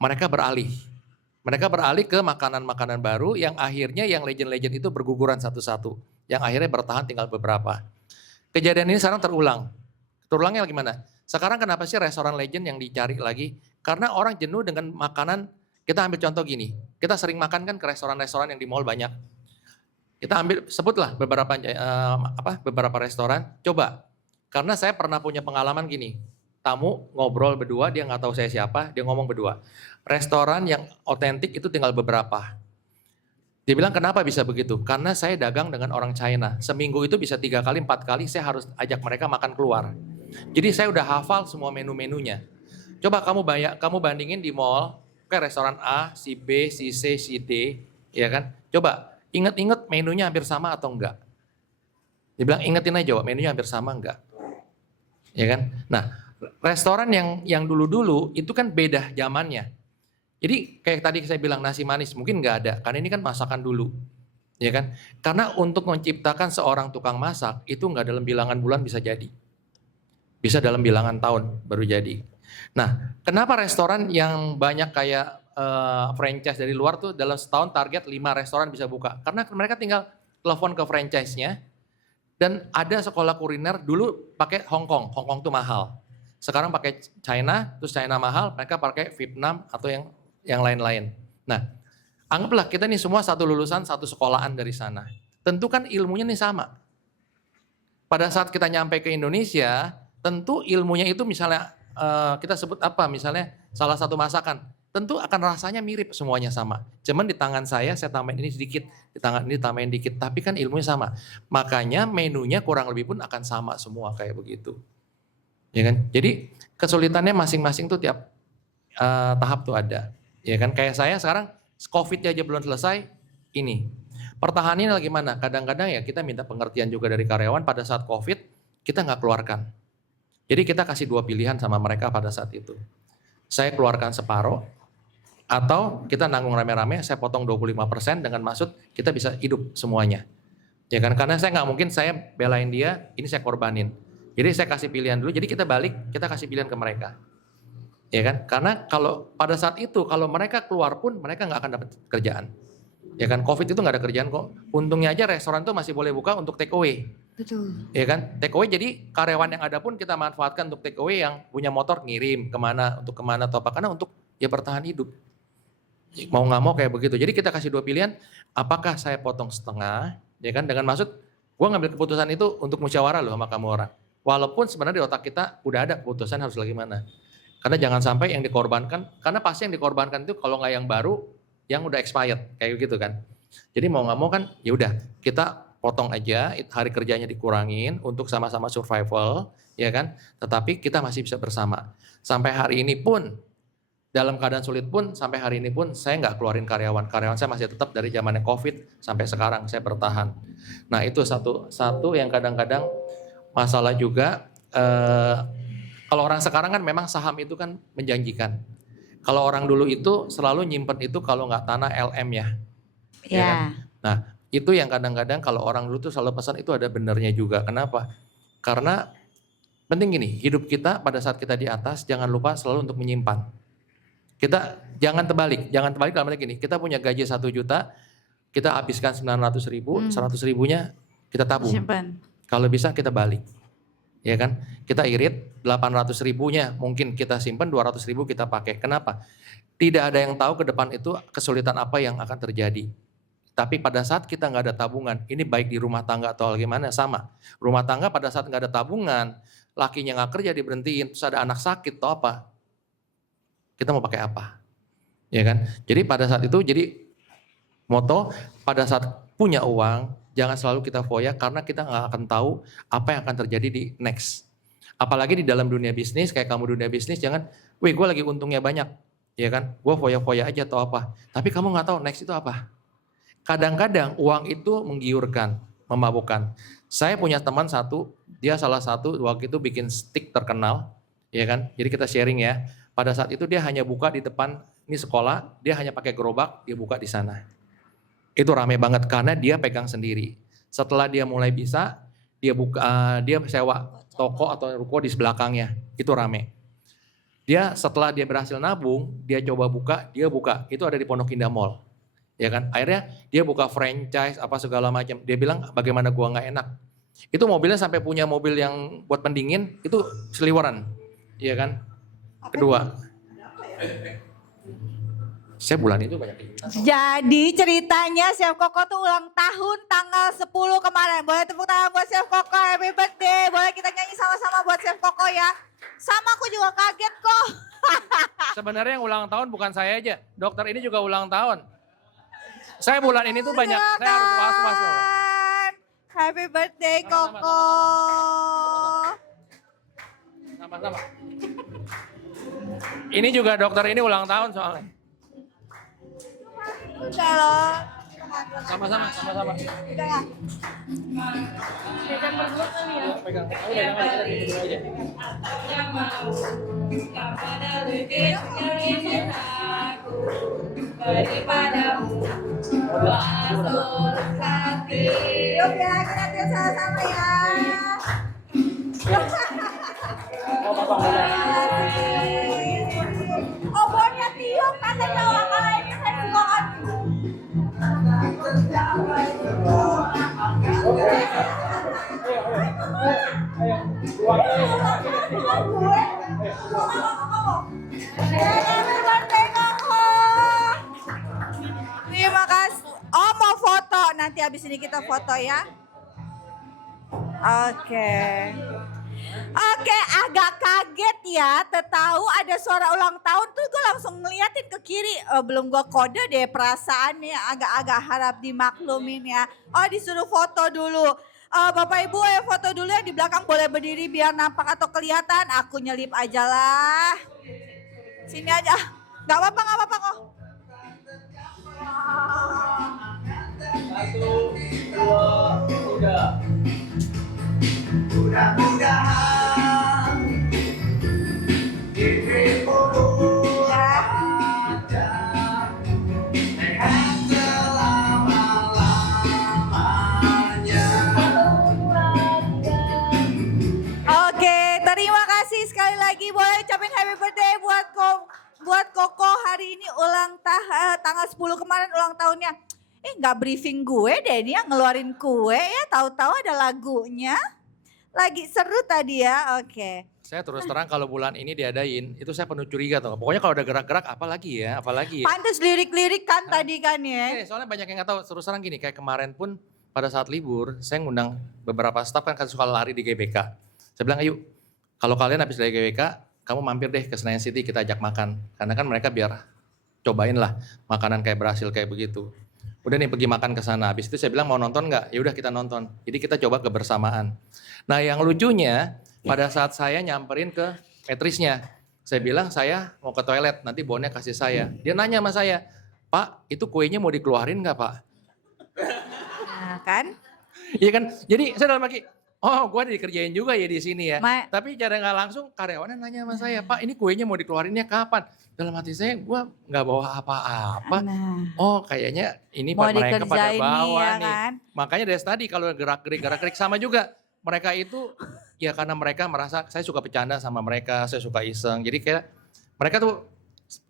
Mereka beralih ke makanan-makanan baru yang akhirnya yang legend-legend itu berguguran satu-satu. Yang akhirnya bertahan tinggal beberapa. Kejadian ini sekarang terulang. Terulangnya gimana? Sekarang kenapa sih restoran legend yang dicari lagi? Karena orang jenuh dengan makanan. Kita ambil contoh gini, kita sering makan kan ke restoran-restoran yang di mall banyak. Kita sebutlah beberapa restoran. Coba, karena saya pernah punya pengalaman gini. Tamu ngobrol berdua, dia nggak tahu saya siapa, dia ngomong berdua. Restoran yang otentik itu tinggal beberapa. Dia bilang kenapa bisa begitu? Karena saya dagang dengan orang China. Seminggu itu bisa 3 kali, 4 kali saya harus ajak mereka makan keluar. Jadi saya udah hafal semua menu-menunya. Coba kamu bandingin di mall, kayak restoran A, si B, si C, si D, ya kan? Coba inget-inget menunya hampir sama atau enggak? Dia bilang ingetin aja, menunya hampir sama enggak? Ya kan? Nah, restoran yang dulu-dulu itu kan beda zamannya. Jadi kayak tadi saya bilang nasi manis mungkin nggak ada, karena ini kan masakan dulu, ya kan? Karena untuk menciptakan seorang tukang masak itu nggak dalam bilangan bulan bisa jadi, bisa dalam bilangan tahun baru jadi. Nah, kenapa restoran yang banyak kayak franchise dari luar tuh dalam setahun target 5 restoran bisa buka? Karena mereka tinggal telepon ke franchise-nya dan ada sekolah kuliner dulu pakai Hong Kong tuh mahal. Sekarang pakai China, terus China mahal, mereka pakai Vietnam atau yang lain-lain. Nah, anggaplah kita nih semua satu lulusan, satu sekolahan dari sana. Tentu kan ilmunya nih sama. Pada saat kita nyampe ke Indonesia, tentu ilmunya itu misalnya kita sebut apa, misalnya salah satu masakan. Tentu akan rasanya mirip semuanya sama. Cuman di tangan saya tambahin ini sedikit, di tangan ini tambahin dikit. Tapi kan ilmunya sama. Makanya menunya kurang lebih pun akan sama semua kayak begitu. Ya kan? Jadi kesulitannya masing-masing tuh tiap tahap tuh ada. Ya kan, kayak saya sekarang COVID aja belum selesai, ini. Pertahanannya lagi mana? Kadang-kadang ya kita minta pengertian juga dari karyawan pada saat COVID, kita nggak keluarkan. Jadi kita kasih 2 pilihan sama mereka pada saat itu. Saya keluarkan separuh, atau kita nanggung rame-rame, saya potong 25% dengan maksud kita bisa hidup semuanya. Ya kan, karena saya nggak mungkin saya belain dia, ini saya korbanin. Jadi saya kasih pilihan dulu, jadi kita balik, kita kasih pilihan ke mereka. Ya kan? Karena kalau pada saat itu kalau mereka keluar pun mereka nggak akan dapat kerjaan. Ya kan? Covid itu nggak ada kerjaan kok. Untungnya aja restoran tuh masih boleh buka untuk take away. Betul. Ya kan? Take away jadi karyawan yang ada pun kita manfaatkan untuk take away, yang punya motor ngirim kemana atau apa, karena untuk ya bertahan hidup. Mau nggak mau kayak begitu. Jadi kita kasih 2 pilihan, apakah saya potong setengah, ya kan? Dengan maksud gua ngambil keputusan itu untuk musyawarah loh sama kamu orang. Walaupun sebenarnya di otak kita udah ada keputusan harus lagi mana. Karena jangan sampai yang dikorbankan, karena pasti yang dikorbankan itu kalau nggak yang baru, yang udah expired kayak gitu kan. Jadi mau nggak mau kan, ya udah kita potong aja, hari kerjanya dikurangin untuk sama-sama survival, ya kan. Tetapi kita masih bisa bersama. Sampai hari ini pun, dalam keadaan sulit pun, sampai hari ini pun saya nggak keluarin karyawan. Karyawan saya masih tetap dari zamannya COVID sampai sekarang saya bertahan. Nah itu satu yang kadang-kadang masalah juga. Kalau orang sekarang kan memang saham itu kan menjanjikan. Kalau orang dulu itu selalu nyimpen itu kalau nggak tanah LM ya. Ya. Kan? Nah itu yang kadang-kadang kalau orang dulu tuh selalu pesan itu ada benernya juga. Kenapa? Karena penting gini, hidup kita pada saat kita di atas jangan lupa selalu untuk menyimpan. Kita jangan terbalik dalam arti gini, kita punya gaji 1 juta, kita habiskan 900.000, 100.000-nya kita tabung. Simpan. Kalau bisa kita balik. Ya kan, kita irit 800.000-nya mungkin kita simpan, 200.000 kita pakai. Kenapa? Tidak ada yang tahu ke depan itu kesulitan apa yang akan terjadi. Tapi pada saat kita nggak ada tabungan, ini baik di rumah tangga atau bagaimana sama. Rumah tangga pada saat nggak ada tabungan, lakinya nggak kerja diberhentiin, terus ada anak sakit atau apa, kita mau pakai apa? Ya kan? Jadi pada saat itu jadi moto pada saat punya uang, jangan selalu kita foya karena kita nggak akan tahu apa yang akan terjadi di next. Apalagi di dalam dunia bisnis, kayak kamu dunia bisnis, jangan, wih gue lagi untungnya banyak, ya kan? Gue foya-foya aja atau apa. Tapi kamu nggak tahu next itu apa. Kadang-kadang uang itu menggiurkan, memabukkan. Saya punya teman satu, dia salah satu waktu itu bikin stick terkenal, ya kan? Jadi kita sharing ya. Pada saat itu dia hanya buka di depan, ini sekolah, dia hanya pakai gerobak, dia buka di sana. Itu rame banget karena dia pegang sendiri. Setelah dia mulai bisa, dia sewa toko atau ruko di belakangnya. Itu rame. Dia setelah dia berhasil nabung, dia coba buka, dia buka. Itu ada di Pondok Indah Mall. Ya kan? Akhirnya dia buka franchise apa segala macam. Dia bilang bagaimana gua nggak enak. Itu mobilnya sampai punya mobil yang buat pendingin, itu seliweran. Iya kan? Kedua. Saya bulan itu banyak kegiatan. Jadi ceritanya Chef Koko tuh ulang tahun tanggal 10 kemarin. Boleh tepuk tangan buat Chef Koko, happy birthday. Boleh kita nyanyi sama-sama buat Chef Koko ya. Sama aku juga kaget kok. Sebenarnya yang ulang tahun bukan saya aja. Dokter ini juga ulang tahun. Saya bulan ini tuh banyak, saya harus was-was loh. Silakan. Happy birthday Sama-sama, Koko. Sama-sama. Ini juga dokter ini ulang tahun soalnya. Udah loh. Sama-sama, sama-sama. Udah ya. Pegang berdua kali ya. Pegang. Oh, udah jangan kita gitu aja. Yuk ya, kita tiup sama-sama ya. Obornya tiup, katanya kalau ini saya suka. Terima kasih. Oh mau foto, nanti habis ini kita foto ya. Oke. Oke, agak kaget ya, tahu ada suara ulang tahun tuh gue langsung ngeliatin ke kiri. Belum gue kode deh perasaannya, agak-agak harap dimaklumin ya. Oh disuruh foto dulu. Bapak Ibu foto dulu ya, di belakang boleh berdiri biar nampak atau kelihatan. Aku nyelip aja lah. Sini aja, nggak apa-apa kok. 1, 2, udah. Mudah-mudahan dirimu ada sehat selama-lamanya. Oke, terima kasih sekali lagi. Boleh ucapin happy birthday buat Koko hari ini tanggal 10 kemarin ulang tahunnya. Nggak briefing gue deh, dia ngeluarin kue ya, tahu-tahu ada lagunya. Lagi seru tadi ya, oke. Saya terus terang kalau bulan ini diadain, itu saya penuh curiga tuh. Pokoknya kalau udah gerak-gerak apalagi ya. Pantes lirik-lirik kan tadi kan ya. Soalnya banyak yang nggak tahu. Terus terang gini, kayak kemarin pun pada saat libur, saya ngundang beberapa staf kan suka lari di GBK. Saya bilang, ayo kalau kalian habis dari GBK, kamu mampir deh ke Senayan City, kita ajak makan. Karena kan mereka biar cobain lah makanan kayak berhasil kayak begitu. Udah nih pergi makan ke sana. Habis itu saya bilang mau nonton nggak? Ya udah kita nonton. Jadi kita coba kebersamaan. Nah yang lucunya pada saat saya nyamperin ke maitrisnya, saya bilang saya mau ke toilet, nanti bonnya kasih saya. Dia nanya sama saya, Pak itu kuenya mau dikeluarin nggak Pak? Nah kan. Iya kan? Jadi saya dalam lagi, oh gue dikerjain juga ya di sini ya. Ma- Tapi cara nggak langsung karyawannya nanya sama saya, Pak ini kuenya mau dikeluarinnya kapan? Dalam hati saya gue nggak bawa apa-apa. Nah, Oh kayaknya ini mau mereka pada dikerjain nih bawa ya nih. kan. Makanya dari tadi kalau gerak-gerik sama juga. Mereka itu ya karena mereka merasa saya suka bercanda sama mereka, saya suka iseng. Jadi kayak mereka tuh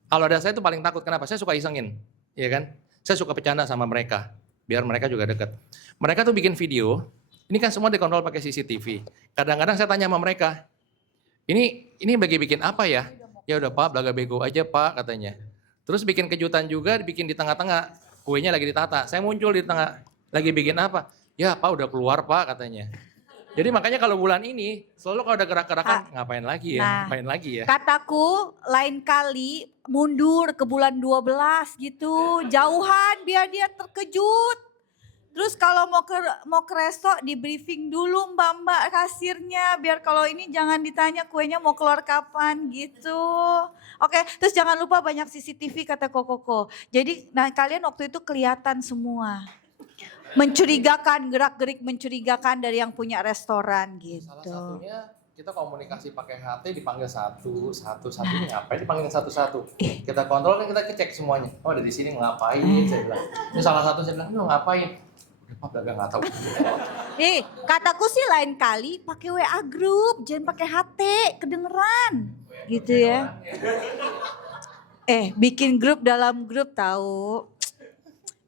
kalau ada saya tuh paling takut. Kenapa? Saya suka isengin, ya kan? Saya suka bercanda sama mereka, biar mereka juga deket. Mereka tuh bikin video, ini kan semua dikontrol pakai CCTV. Kadang-kadang saya tanya sama mereka, ini bagi bikin apa ya? Ya udah Pak, belaga bego aja Pak katanya. Terus bikin kejutan juga, bikin di tengah-tengah. Kuenya lagi ditata, saya muncul di tengah. Lagi bikin apa? Ya Pak udah keluar Pak katanya. Jadi makanya kalau bulan ini selalu kalau ada gerak-gerakan ngapain lagi ya? Nah, Ngapain lagi ya? Kataku lain kali mundur ke bulan 12 gitu. Jauhan biar dia terkejut. Terus kalau mau ke resto di briefing dulu mbak-mbak kasirnya. Biar kalau ini jangan ditanya kuenya mau keluar kapan gitu. Oke, terus jangan lupa banyak CCTV kata Kokoko. Jadi nah kalian waktu itu kelihatan semua. Mencurigakan, gerak-gerik mencurigakan dari yang punya restoran gitu. Salah satunya kita komunikasi pakai HT dipanggil satu ini ngapain dipanggil satu-satu. Kita kontrol kan kita cek semuanya. Oh ada di sini ngapain saya bilang. Ini salah satu saya bilang, lu ngapain? Pak dagang nggak tahu. Kataku sih lain kali pakai WA group, jangan pakai HT, kedengeran. Gitu ya. Bikin grup dalam grup tahu.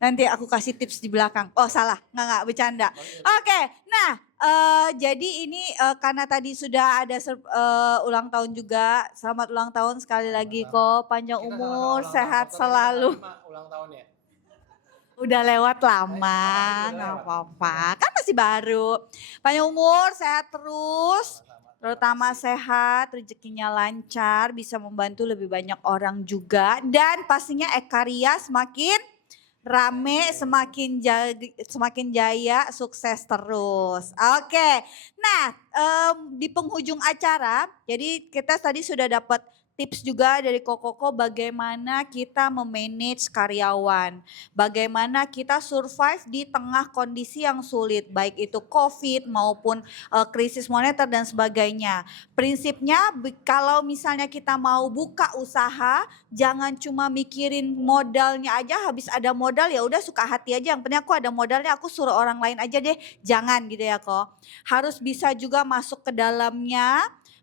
Nanti aku kasih tips di belakang. Oh salah, nggak bercanda. Oke, nah jadi ini karena tadi sudah ada ulang tahun juga. Selamat ulang tahun sekali lagi kok. Panjang umur, sehat selalu. Ulang tahunnya. Udah lewat lama, nggak apa-apa. Kan masih baru. Panjang umur, sehat terus. Terutama sehat, rezekinya lancar, bisa membantu lebih banyak orang juga. Dan pastinya Ekaria semakin rame, semakin jaya, sukses terus. Oke, nah di penghujung acara, jadi kita tadi sudah dapat tips juga dari Kokoko bagaimana kita memanage karyawan. Bagaimana kita survive di tengah kondisi yang sulit, baik itu COVID maupun krisis moneter dan sebagainya. Prinsipnya kalau misalnya kita mau buka usaha, jangan cuma mikirin modalnya aja, habis ada modal ya udah suka hati aja, yang penting aku ada modalnya, aku suruh orang lain aja deh. Jangan gitu ya kok. Harus bisa juga masuk ke dalamnya,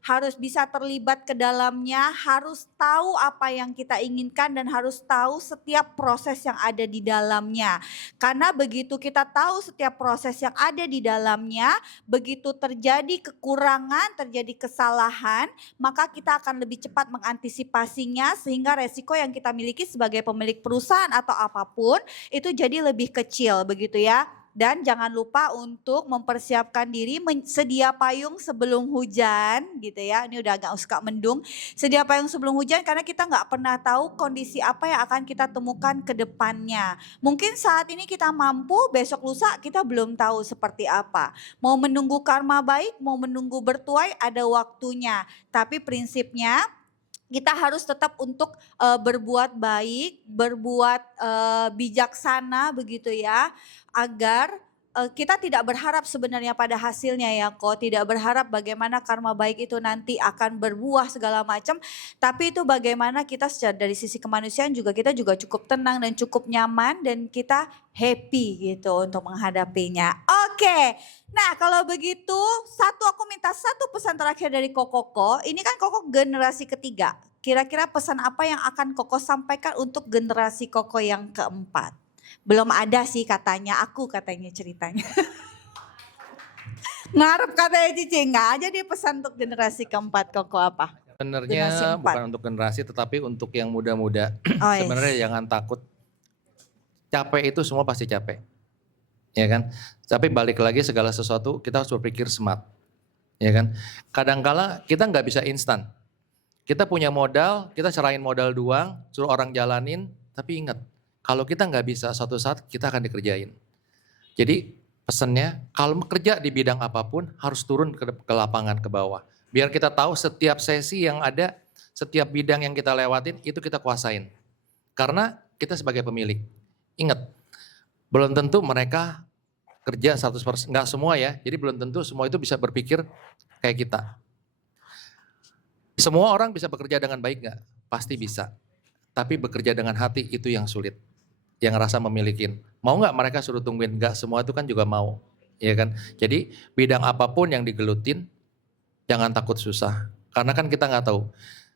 harus bisa terlibat ke dalamnya, harus tahu apa yang kita inginkan dan harus tahu setiap proses yang ada di dalamnya. Karena begitu kita tahu setiap proses yang ada di dalamnya, begitu terjadi kekurangan, terjadi kesalahan, maka kita akan lebih cepat mengantisipasinya sehingga resiko yang kita miliki sebagai pemilik perusahaan atau apapun itu jadi lebih kecil begitu ya. Dan jangan lupa untuk mempersiapkan diri, sedia payung sebelum hujan gitu ya. Ini udah agak suka mendung. Sedia payung sebelum hujan karena kita nggak pernah tahu kondisi apa yang akan kita temukan ke depannya. Mungkin saat ini kita mampu, besok lusa kita belum tahu seperti apa. Mau menunggu karma baik, mau menunggu bertuai ada waktunya. Tapi prinsipnya kita harus tetap untuk berbuat baik, berbuat bijaksana begitu ya, agar kita tidak berharap sebenarnya pada hasilnya ya kok, tidak berharap bagaimana karma baik itu nanti akan berbuah segala macam, tapi itu bagaimana kita secara dari sisi kemanusiaan juga kita juga cukup tenang dan cukup nyaman dan kita happy gitu untuk menghadapinya. Oke, nah kalau begitu aku minta satu pesan terakhir dari Kokoko, ini kan Koko generasi ketiga, kira-kira pesan apa yang akan Koko sampaikan untuk generasi Koko yang keempat? Belum ada sih katanya ceritanya. Ngarep katanya Cici, nggak aja dia pesan untuk generasi keempat Koko apa? Generasi Sebenarnya empat. bukan untuk generasi tetapi untuk yang muda-muda. Oh, yes. Sebenarnya jangan takut. Capek itu semua pasti capek. Ya kan? Tapi balik lagi segala sesuatu kita harus berpikir smart. Ya kan? Kadangkala kita nggak bisa instan. Kita punya modal, kita serahin modal doang, suruh orang jalanin, tapi ingat, kalau kita nggak bisa suatu saat kita akan dikerjain. Jadi pesannya kalau kerja di bidang apapun harus turun ke lapangan ke bawah. Biar kita tahu setiap sesi yang ada, setiap bidang yang kita lewatin itu kita kuasain. Karena kita sebagai pemilik. Ingat, belum tentu mereka kerja 100%, nggak semua ya. Jadi belum tentu semua itu bisa berpikir kayak kita. Semua orang bisa bekerja dengan baik nggak? Pasti bisa. Tapi bekerja dengan hati itu yang sulit. Yang rasa memilikin. Mau nggak mereka suruh tungguin? Nggak semua itu kan juga mau. Ya kan? Jadi bidang apapun yang digelutin, jangan takut susah. Karena kan kita nggak tahu.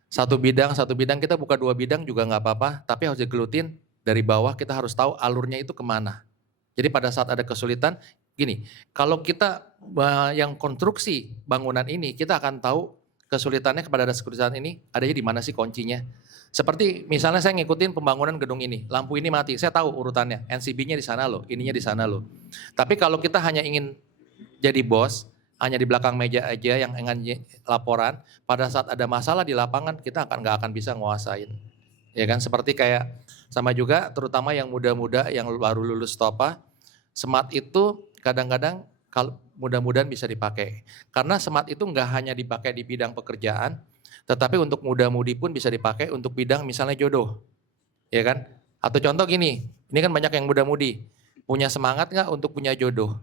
Satu bidang kita buka 2 bidang juga nggak apa-apa. Tapi harus digelutin dari bawah kita harus tahu alurnya itu kemana. Jadi pada saat ada kesulitan, gini. Kalau kita yang konstruksi bangunan ini, kita akan tahu kesulitannya kepada ada kesulitan ini, adanya di mana sih kuncinya. Seperti misalnya saya ngikutin pembangunan gedung ini, lampu ini mati, saya tahu urutannya, NCB-nya di sana loh, ininya di sana loh. Tapi kalau kita hanya ingin jadi bos, hanya di belakang meja aja yang ingin laporan, pada saat ada masalah di lapangan kita nggak akan bisa nguasain. Ya kan, seperti kayak sama juga terutama yang muda-muda yang baru lulus TOPA, smart itu kadang-kadang kalau mudah-mudahan bisa dipakai. Karena smart itu nggak hanya dipakai di bidang pekerjaan, tetapi untuk muda-mudi pun bisa dipakai untuk bidang misalnya jodoh. Ya kan? Atau contoh gini, ini kan banyak yang muda-mudi. Punya semangat nggak untuk punya jodoh?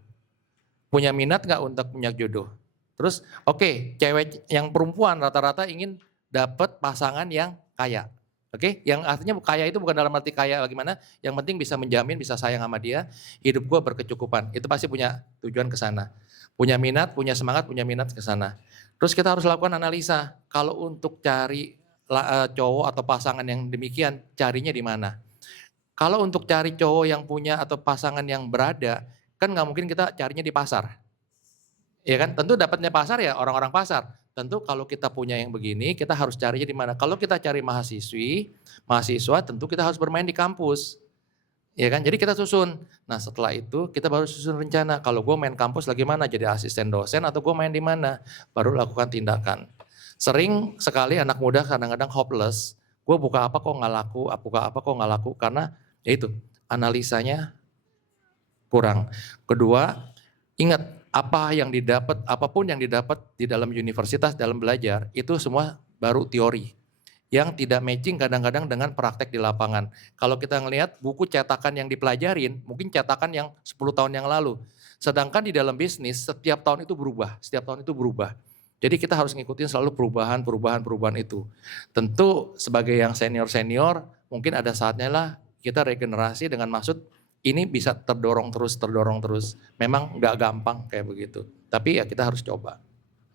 Punya minat nggak untuk punya jodoh? Terus oke, cewek yang perempuan rata-rata ingin dapat pasangan yang kaya. Oke, yang artinya kaya itu bukan dalam arti kaya bagaimana, yang penting bisa menjamin, bisa sayang sama dia, hidup gue berkecukupan. Itu pasti punya tujuan ke sana. Punya minat, punya semangat, punya minat ke sana. Terus kita harus lakukan analisa, kalau untuk cari cowok atau pasangan yang demikian, carinya di mana? Kalau untuk cari cowok yang punya atau pasangan yang berada, kan nggak mungkin kita carinya di pasar. Ya kan, tentu dapatnya pasar ya orang-orang pasar. Tentu kalau kita punya yang begini, kita harus carinya di mana. Kalau kita cari mahasiswa tentu kita harus bermain di kampus. Ya kan, jadi kita susun. Nah setelah itu kita baru susun rencana. Kalau gue main kampus lagi mana, jadi asisten dosen atau gue main di mana. Baru lakukan tindakan. Sering sekali anak muda kadang-kadang hopeless. Gue buka apa kok nggak laku, buka apa kok nggak laku. Karena ya itu, analisanya kurang. Kedua, ingat apapun yang didapat di dalam universitas dalam belajar itu semua baru teori yang tidak matching kadang-kadang dengan praktek di lapangan. Kalau kita ngelihat buku cetakan yang dipelajarin, mungkin cetakan yang 10 tahun yang lalu. Sedangkan di dalam bisnis setiap tahun itu berubah. Jadi kita harus ngikutin selalu perubahan itu. Tentu sebagai yang senior-senior mungkin ada saatnya lah kita regenerasi dengan maksud ini bisa terdorong terus. Memang nggak gampang kayak begitu. Tapi ya kita harus coba.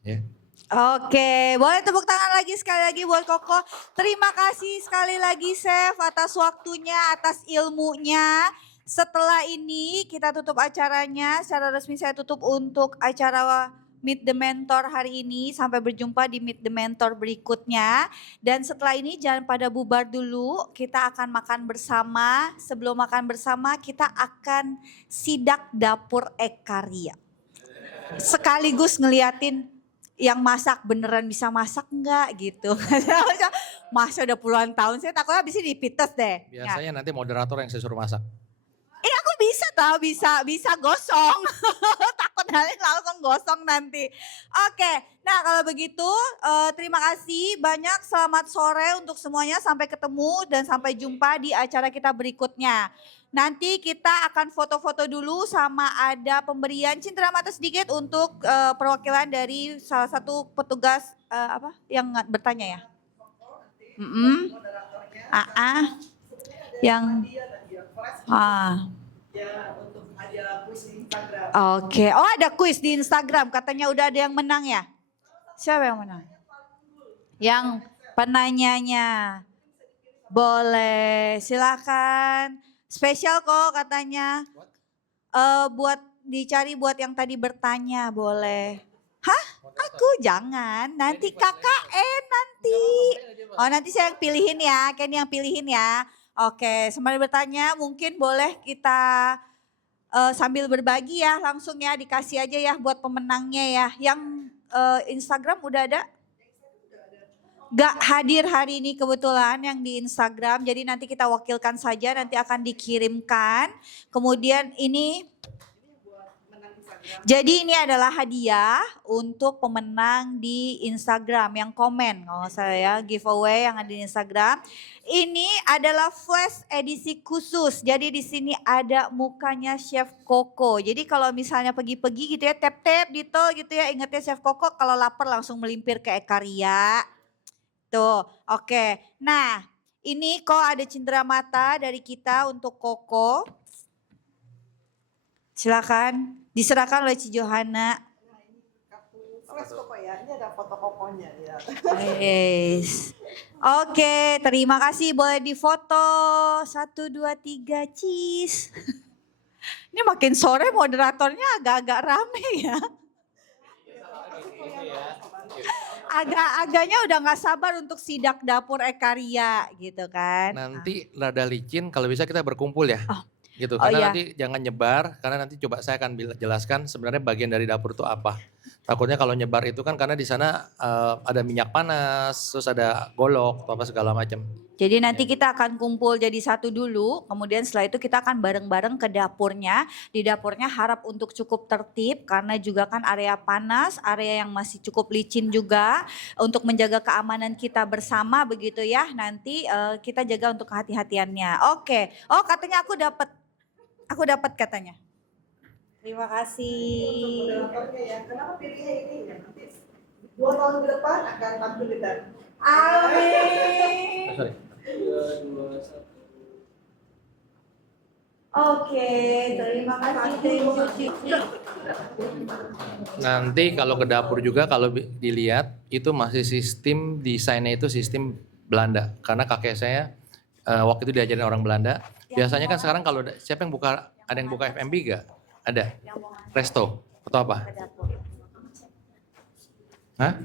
Ya. Oke, boleh tepuk tangan lagi sekali lagi buat Koko. Terima kasih sekali lagi Chef atas waktunya, atas ilmunya. Setelah ini kita tutup acaranya, secara resmi saya tutup untuk acara Meet the Mentor hari ini. Sampai berjumpa di Meet the Mentor berikutnya. Dan setelah ini jangan pada bubar dulu, kita akan makan bersama. Sebelum makan bersama kita akan sidak dapur Ekaria. Sekaligus ngeliatin yang masak beneran bisa masak enggak gitu. Masa udah puluhan tahun, saya takutnya habis ini dipites deh. Biasanya nanti moderator yang saya suruh masak. Aku bisa gosong. Takut nanti langsung gosong nanti. Oke, nah kalau begitu terima kasih banyak, selamat sore untuk semuanya, sampai ketemu dan sampai jumpa di acara kita berikutnya. Nanti kita akan foto-foto dulu sama ada pemberian cindera mata sedikit untuk perwakilan dari salah satu petugas yang bertanya ya. Yang Ya, untuk ada kuis di Instagram. Oke, oh ada kuis di Instagram, katanya udah ada yang menang ya? Siapa yang menang? Yang penanyanya. Boleh, silakan. Spesial kok katanya. Buat dicari buat yang tadi bertanya, boleh. Hah? Aku jangan, nanti KKN nanti. Oh nanti saya yang pilihin ya, Kenny yang pilihin ya. Oke, sembari bertanya mungkin boleh kita sambil berbagi ya, langsung ya dikasih aja ya buat pemenangnya ya. Yang Instagram udah ada? Gak hadir hari ini kebetulan yang di Instagram, jadi nanti kita wakilkan saja, nanti akan dikirimkan. Kemudian ini, jadi ini adalah hadiah untuk pemenang di Instagram yang komen, kalau saya giveaway yang ada di Instagram. Ini adalah flash edisi khusus. Jadi di sini ada mukanya Chef Koko. Jadi kalau misalnya pergi-pergi gitu ya, tap-tap gitu ya, ingatnya Chef Koko kalau lapar langsung melimpir ke Ekaria. Tuh, oke. Nah, ini kok ada cindera mata dari kita untuk Koko. Silakan diserahkan oleh Ci Johana. Flash Koko ya, ini ada foto Kokonya ya. Yes. Oke, terima kasih, boleh difoto. 1, 2, 3, cheese. Ini makin sore moderatornya agak-agak rame ya. Agak-agaknya udah gak sabar untuk sidak dapur Ekaria gitu kan. Nanti rada licin, kalau bisa kita berkumpul ya. Gitu, Oh, karena iya. nanti jangan nyebar, karena nanti coba saya akan jelaskan sebenarnya bagian dari dapur itu apa. Takutnya kalau nyebar itu kan karena di sana ada minyak panas, terus ada golok atau apa segala macam. Jadi nanti kita akan kumpul jadi satu dulu, kemudian setelah itu kita akan bareng-bareng ke dapurnya. Di dapurnya harap untuk cukup tertib karena juga kan area panas, area yang masih cukup licin juga untuk menjaga keamanan kita bersama begitu ya. Nanti kita jaga untuk kehati-hatiannya. Oke. Oh, katanya aku dapat katanya. Terima kasih. Moderatornya ya, kenapa pilihnya ini ya? Nanti 2 tahun ke depan akan tampil di dan. Amin. Sorry. Oke, terima kasih. Nanti kalau ke dapur juga kalau dilihat itu masih sistem desainnya itu sistem Belanda. Karena kakek saya waktu itu diajarin orang Belanda. Biasanya kan sekarang kalau siapa yang buka, ada yang buka F&B gak? Ada. Resto atau apa? Hah?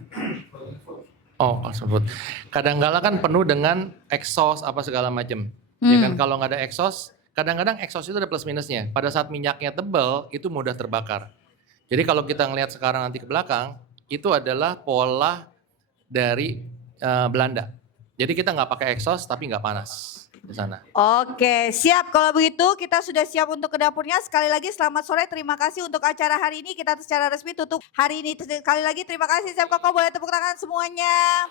Oh, sebut. Kadang-kala kan penuh dengan exhaust apa segala macam. Ya kan kalau nggak ada exhaust, kadang-kadang exhaust itu ada plus minusnya. Pada saat minyaknya tebal, itu mudah terbakar. Jadi kalau kita ngelihat sekarang nanti ke belakang, itu adalah pola dari Belanda. Jadi kita nggak pakai exhaust tapi nggak panas. di sana. Oke, siap. Kalau begitu kita sudah siap untuk ke dapurnya. Sekali lagi selamat sore. Terima kasih untuk acara hari ini. Kita secara resmi tutup hari ini. Sekali lagi terima kasih Chef Koko. Boleh tepuk tangan semuanya.